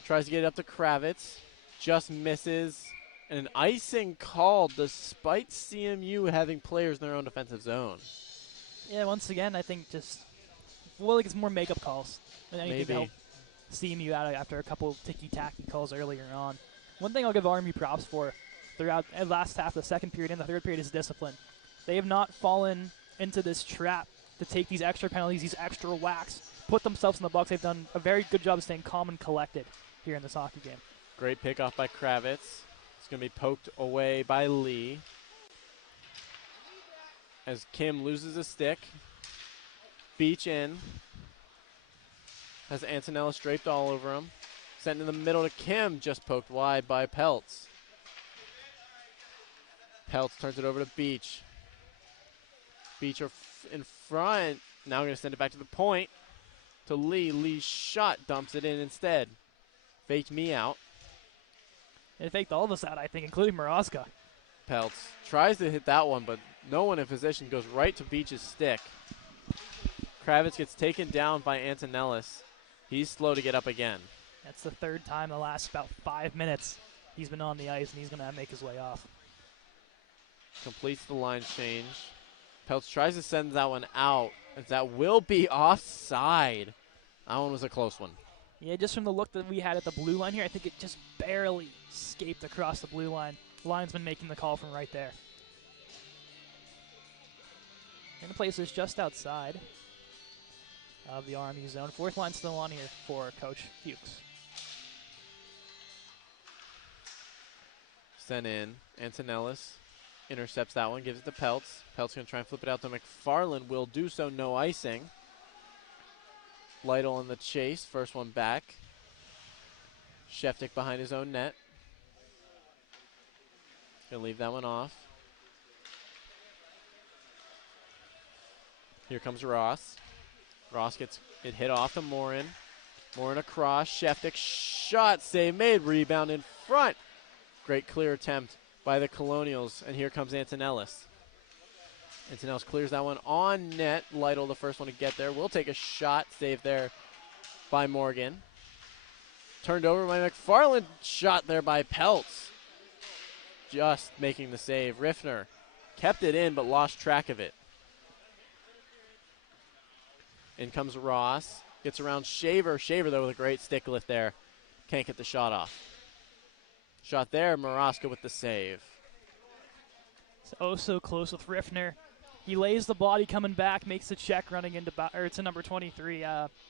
Tries to get it up to Kravitz. Just misses. And an icing called despite CMU having players in their own defensive zone. Yeah, once again, I think just, well, it's more makeup calls than anything to help CMU out after a couple of ticky-tacky calls earlier on. One thing I'll give RMU props for throughout the last half of the second period and the third period is discipline. They have not fallen into this trap to take these extra penalties, these extra whacks, put themselves in the box. They've done a very good job of staying calm and collected here in this hockey game. Great pickoff by Kravitz. It's going to be poked away by Lee. As Kim loses a stick. Beach in. Has Antonellis draped all over him. Sent in the middle to Kim, just poked wide by Peltz. Peltz turns it over to Beach. Beach in front. Now we're going to send it back to the point. To Lee. Lee's shot dumps it in instead. Faked me out. It faked all of us out, I think, including Maraska. Peltz tries to hit that one, but no one in position. Goes right to Beach's stick. Kravitz gets taken down by Antonellis. He's slow to get up again. That's the third time in the last about 5 minutes he's been on the ice, and he's going to make his way off. Completes the line change. Peltz tries to send that one out, as that will be offside. That one was a close one. Yeah, just from the look that we had at the blue line here, I think it just barely escaped across the blue line. Linesman making the call from right there. And the place is just outside of the RMU zone. Fourth line still on here for Coach Fuchs. Sent in. Antonellis intercepts that one, gives it to Peltz. Peltz going to try and flip it out to McFarland. Will do so, no icing. Lytle on the chase, first one back. Sheftick behind his own net. Gonna leave that one off. Here comes Ross. Ross gets it hit off to Morin. Morin across, Sheftick shot, save made, rebound in front. Great clear attempt by the Colonials, and here comes Antonellis. Antonellis clears that one on net. Lytle, the first one to get there. Will take a shot. Saved there by Morgan. Turned over by McFarland. Shot there by Peltz. just making the save. Riffner kept it in but lost track of it. In comes Ross. Gets around Shaver. Shaver, though, with a great stick lift there. Can't get the shot off. Shot there. Maraska with the save. It's oh so close with Riffner. He lays the body coming back, makes the check running into to number 23,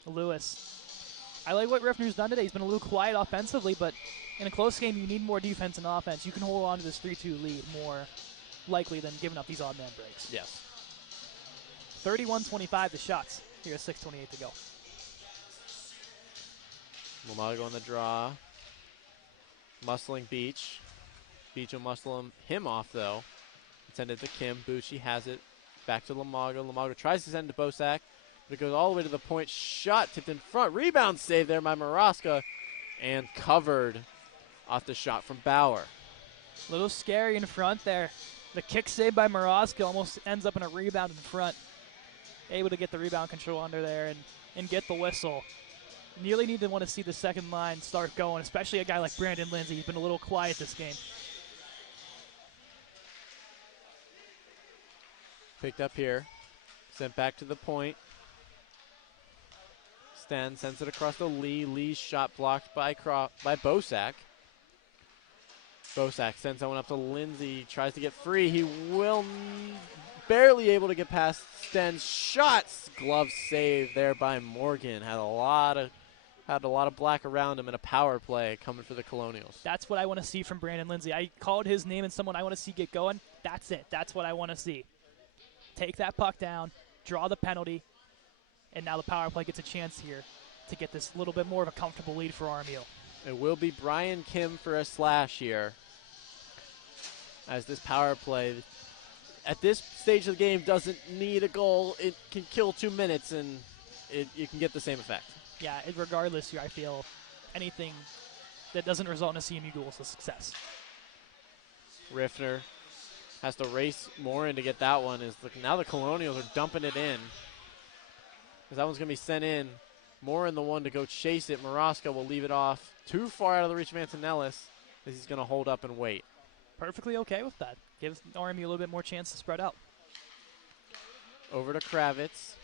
Lewis. I like what Riffner's done today. He's been a little quiet offensively, but in a close game, you need more defense and offense. You can hold on to this 3-2 lead more likely than giving up these odd man breaks. Yes. 31-25 the shots. Here's 6:28 to go. Lamago on the draw. Muscling Beach. Beach will muscle him off, though. Send it to Kim. Bucci has it. Back to Lamago. Lamago tries to send it to Bosak, but it goes all the way to the point. Shot tipped in front. Rebound save there by Maraska, and covered off the shot from Bauer. A little scary in front there. The kick save by Maraska almost ends up in a rebound in front. Able to get the rebound control under there and get the whistle. Nearly need to want to see the second line start going, especially a guy like Brandon Lindsay. He's been a little quiet this game. Picked up here. Sent back to the point. Sten sends it across to Lee. Lee's shot blocked by Bosak. Bosak sends that one up to Lindsay. Tries to get free. He will barely able to get past Sten's shots. Glove save there by Morgan. Had a lot of black around him in a power play coming for the Colonials. That's what I want to see from Brandon Lindsay. I called his name and someone I want to see get going. That's it. That's what I want to see. Take that puck down, draw the penalty, and now the power play gets a chance here to get this little bit more of a comfortable lead for RMU. It will be Brian Kim for a slash here, as this power play at this stage of the game doesn't need a goal. It can kill 2 minutes, and you can get the same effect. Yeah, regardless here, I feel anything that doesn't result in a CMU goal is a success. Riffner has to race more in to get that one. Now the Colonials are dumping it in. That one's going to be sent in. More in the one to go chase it. Maraska will leave it off too far out of the reach of Antonellis, as he's going to hold up and wait. Perfectly okay with that. Gives RMU a little bit more chance to spread out. Over to Kravitz.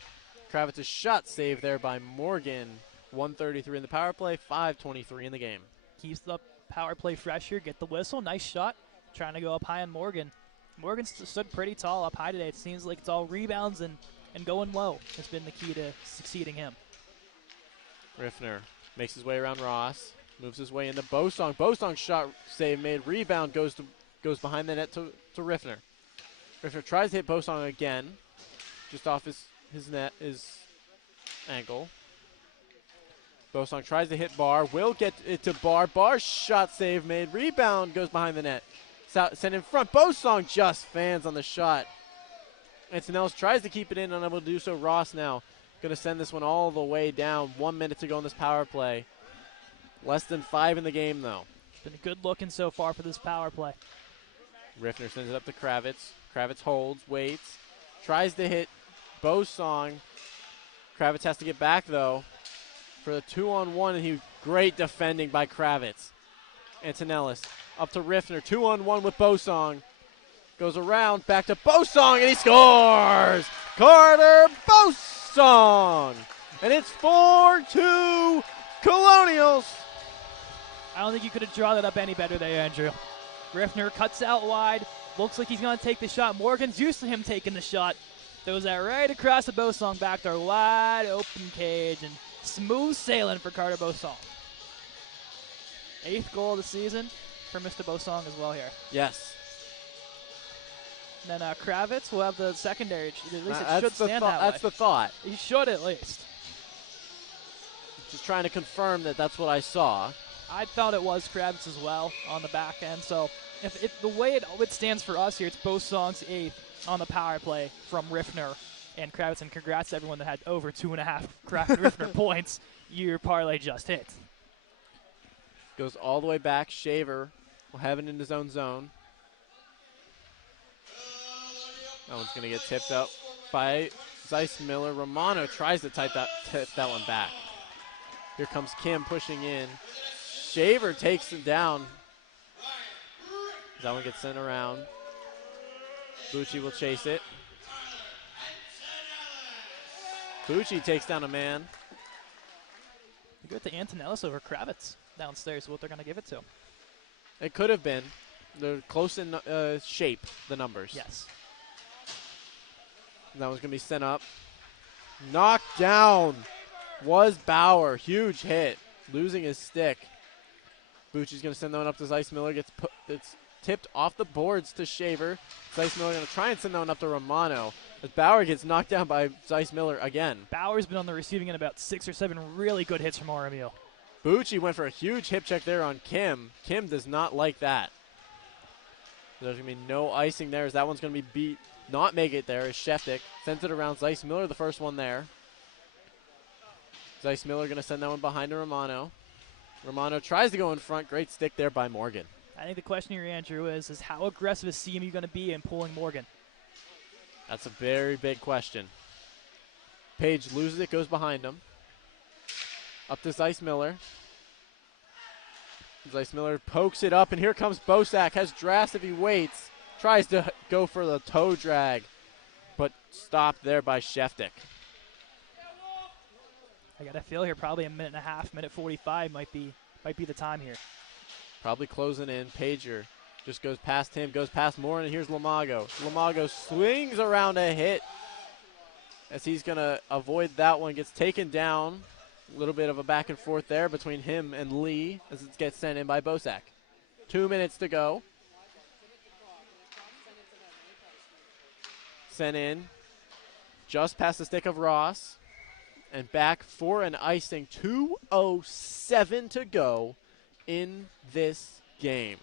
Kravitz's shot saved there by Morgan. 1:33 in the power play, 5:23 in the game. Keeps the power play fresh here. Get the whistle. Nice shot. Trying to go up high on Morgan. Morgan stood pretty tall up high today. It seems like it's all rebounds and going low has been the key to succeeding him. Riffner makes his way around Ross. Moves his way into Bosong. Bosong's shot save made. Rebound goes behind the net to Riffner. Riffner tries to hit Bosong again. Just off his ankle. Bosong tries to hit Barr. Will get it to Barr. Barr's shot save made. Rebound goes behind the net. Sent in front. Bosong just fans on the shot. Antonellis tries to keep it in, unable to do so. Ross now going to send this one all the way down. 1 minute to go in this power play. Less than 5 in the game, though. Been good looking so far for this power play. Riffner sends it up to Kravitz. Kravitz holds, waits, tries to hit Bosong. Kravitz has to get back, though, for the 2-on-1, and great defending by Kravitz. Antonellis up to Riffner, 2-on-1 with Bosong. Goes around, back to Bosong, and he scores! Carter Bosong! And it's 4-2 Colonials! I don't think you could have drawn that up any better there, Andrew. Riffner cuts out wide. Looks like he's going to take the shot. Morgan's used to him taking the shot. Throws that right across the Bosong back to our wide open cage, and smooth sailing for Carter Bosong. 8th goal of the season for Mr. Bosong as well here. Yes. And then Kravitz will have the secondary. At least it should stand that way. That's the thought. He should at least. Just trying to confirm that that's what I saw. I thought it was Kravitz as well on the back end. So if the way it stands for us here, it's Bosong's 8th on the power play from Riffner and Kravitz. And congrats to everyone that had over 2.5 Riffner points. Your parlay just hit. Goes all the way back. Shaver will have it in his own zone. That one's going to get tipped up by Zeiss Miller. Romano tries to tip that one back. Here comes Kim pushing in. Shaver takes him down. That one gets sent around. Bucci will chase it. Bucci takes down a man. You go to Antonellis over Kravitz downstairs, what they're going to give it to. It could have been. They're close in shape, the numbers. Yes. And that one's going to be sent up. Knocked down was Bauer. Huge hit. Losing his stick. Bucci's going to send that one up to Zeiss Miller. It's tipped off the boards to Shaver. Zeiss Miller going to try and send that one up to Romano. As Bauer gets knocked down by Zeiss Miller again. Bauer's been on the receiving end about 6 or 7 really good hits from RMU. Bucci went for a huge hip check there on Kim. Kim does not like that. There's going to be no icing there as that one's going to be beat. Not make it there as Sheftik sends it around. Zeiss Miller, the first one there. Zeiss Miller going to send that one behind to Romano. Romano tries to go in front. Great stick there by Morgan. I think the question here, Andrew, is how aggressive is CMU going to be in pulling Morgan? That's a very big question. Page loses it, goes behind him. Up to Zeiss Miller. Zeiss Miller pokes it up, and here comes Bosak. Has Drast if he waits. Tries to go for the toe drag, but stopped there by Sheftik. I got a feel here probably a minute and a half, minute 45 might be the time here. Probably closing in. Pager just goes past him, goes past Morin, and here's Lamago. Lamago swings around a hit as he's going to avoid that one. Gets taken down. A little bit of a back and forth there between him and Lee as it gets sent in by Bosak. 2 minutes to go. Sent in just past the stick of Ross. And back for an icing. 2:07 to go in this game.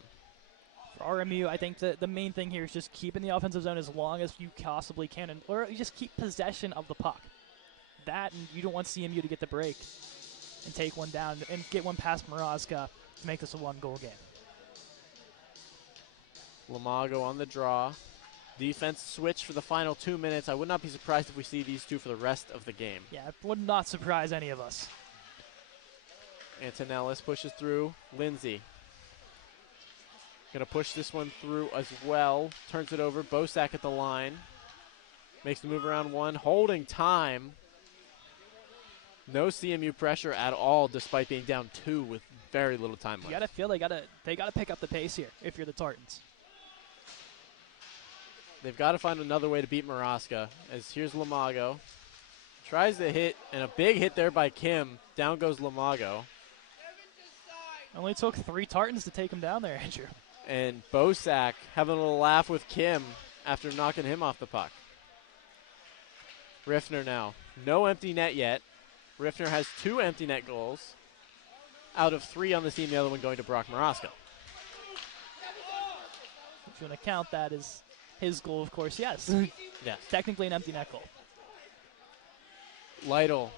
For RMU, I think the main thing here is just keeping the offensive zone as long as you possibly can, or you just keep possession of the puck. That, and you don't want CMU to get the break and take one down and get one past Morozka to make this a one-goal game. Lamago on the draw. Defense switch for the final 2 minutes. I would not be surprised if we see these two for the rest of the game. Yeah, it would not surprise any of us. Antonellis pushes through. Lindsay. Going to push this one through as well. Turns it over. Bosak at the line. Makes the move around one. Holding time. No CMU pressure at all despite being down 2 with very little time left. You got to feel they got to pick up the pace here if you're the Tartans. They've got to find another way to beat Morozka. As here's Lamago. Tries to hit, and a big hit there by Kim. Down goes Lamago. Only took 3 Tartans to take him down there, Andrew. And Bosak having a little laugh with Kim after knocking him off the puck. Riffner now. No empty net yet. Riffner has 2 empty net goals out of 3 on the team, the other one going to Brock Morozka. If you want to count that as his goal, of course, yes. Yes. Technically an empty net goal. Lytle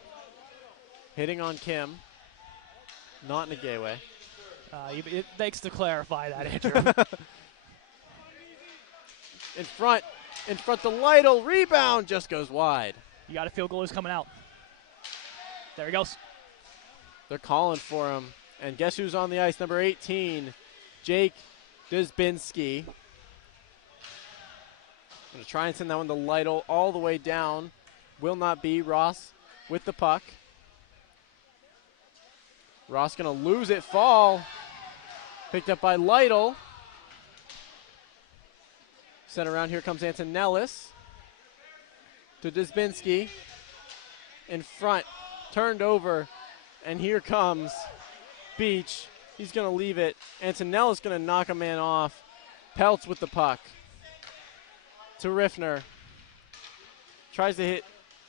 hitting on Kim. Not in a gay way. It begs to clarify that, Andrew. In front to Lytle. Rebound just goes wide. You got a field goal is coming out. There he goes. They're calling for him. And guess who's on the ice? Number 18, Jake Dysbinski. Going to try and send that one to Lytle all the way down. Will not be. Ross with the puck. Ross going to lose it. Fall. Picked up by Lytle. Sent around. Here comes Antonellis. To Dysbinski. In front. Turned over. And here comes Beach. He's going to leave it. Antonellis going to knock a man off. Peltz with the puck. To Riffner. Tries to hit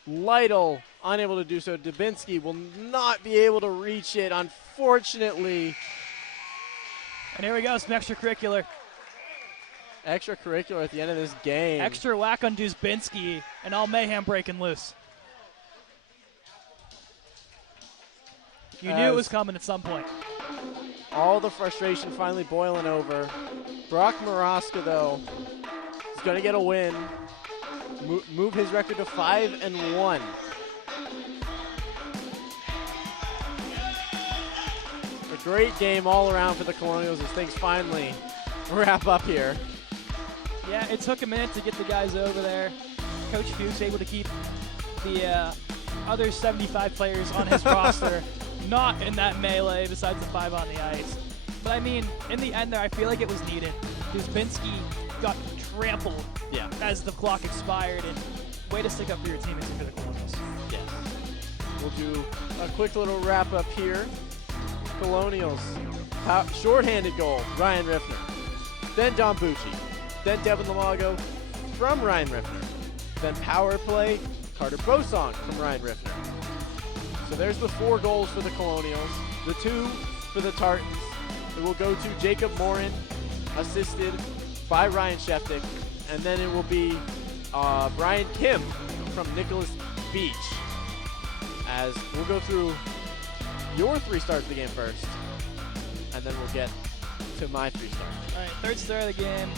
Lytle. Unable to do so. Dybinski will not be able to reach it, unfortunately. And here we go, some extracurricular. Extracurricular at the end of this game. Extra whack on Dysbinski, and all mayhem breaking loose. You knew it was coming at some point. All the frustration finally boiling over. Brock Morozka, though, is going to get a win. Move his record to 5-1. A great game all around for the Colonials as things finally wrap up here. Yeah, it took a minute to get the guys over there. Coach Fuchs able to keep the other 75 players on his roster not in that melee besides the 5 on the ice. But I mean, in the end there, I feel like it was needed. Dubinsky got trampled as the clock expired, and way to stick up for your teammates and for the Colonials. Yes. We'll do a quick little wrap up here. Colonials, shorthanded goal, Ryan Riffner. Then Don Bucci. Then Devin Lamago from Ryan Riffner. Then power play, Carter Bosong from Ryan Riffner. So there's the 4 goals for the Colonials. The 2 for the Tartans. It will go to Jacob Morin, assisted by Ryan Sheftick. And then it will be Brian Kim from Nicholas Beach. As we'll go through your 3 starts of the game first. And then we'll get to my 3 starts. All right, third star of the game.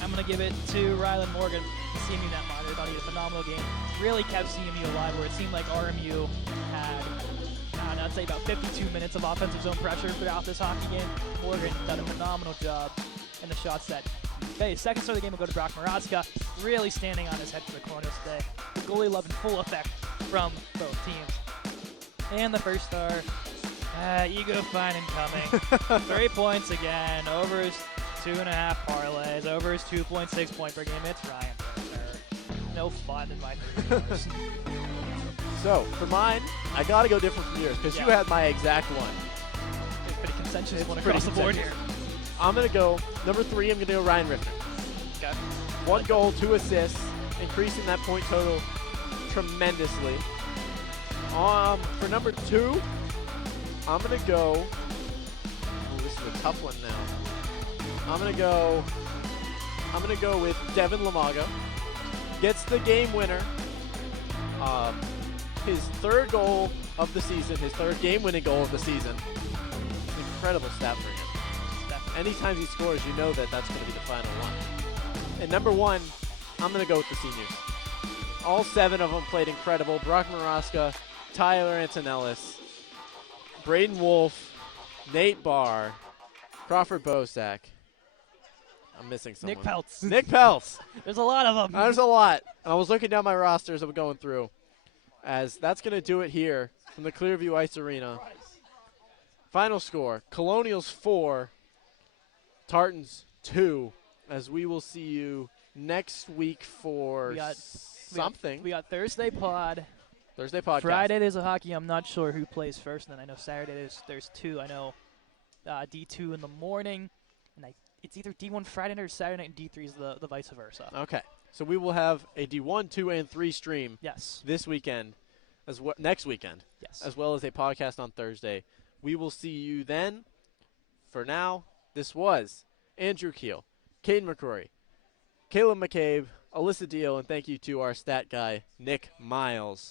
I'm going to give it to Rylan Morgan, CMU net monitor. Thought he had a phenomenal game. Really kept CMU alive, where it seemed like RMU had, I'd say about 52 minutes of offensive zone pressure throughout this hockey game. Morgan done a phenomenal job in the shot set. Okay, second star of the game will go to Brock Marazka, really standing on his head for the Colonials today. The goalie love in full effect from both teams. And the first star, ego fine and coming. 3 points again, over his 2.5 parlays, over his 2.6 point per game. It's Ryan Riffner. No fun in my 3 stars. So, for mine, I got to go different from yours because you had my exact one. It's pretty consensus It's one pretty across the board here. I'm going to go, number 3, I'm going to go Ryan Riffner. Okay. 1 goal, 2 assists, increasing that point total tremendously. For number 2, I'm going to go, this is a tough one now. I'm going to go with Devin Lamago. Gets the game winner. His 3rd goal of the season, his 3rd game-winning goal of the season. Incredible stat for him. Anytime he scores, you know that that's going to be the final one. And number 1, I'm going to go with the seniors. All 7 of them played incredible. Brock Maraska, Tyler Antonellis, Braden Wolf, Nate Barr, Crawford Bosak. I'm missing someone. Nick Peltz. Nick Peltz. There's a lot of them. There's a lot. I was looking down my roster as I'm going through. As that's going to do it here from the Clearview Ice Arena. Final score, Colonials 4, Tartans 2, as we will see you next week for something. We got Thursday pod. Thursday podcast. Friday there's a hockey. I'm not sure who plays first. And then I know Saturday there's 2. I know D2 in the morning. And it's either D1 Friday night or Saturday night, and D3 is the vice versa. Okay. So we will have a D1, 2, and 3 stream this weekend, next weekend, as well as a podcast on Thursday. We will see you then. For now, this was Andrew Keel, Caden McCrory, Caleb McCabe, Alyssa Deal, and thank you to our stat guy, Nick Miles.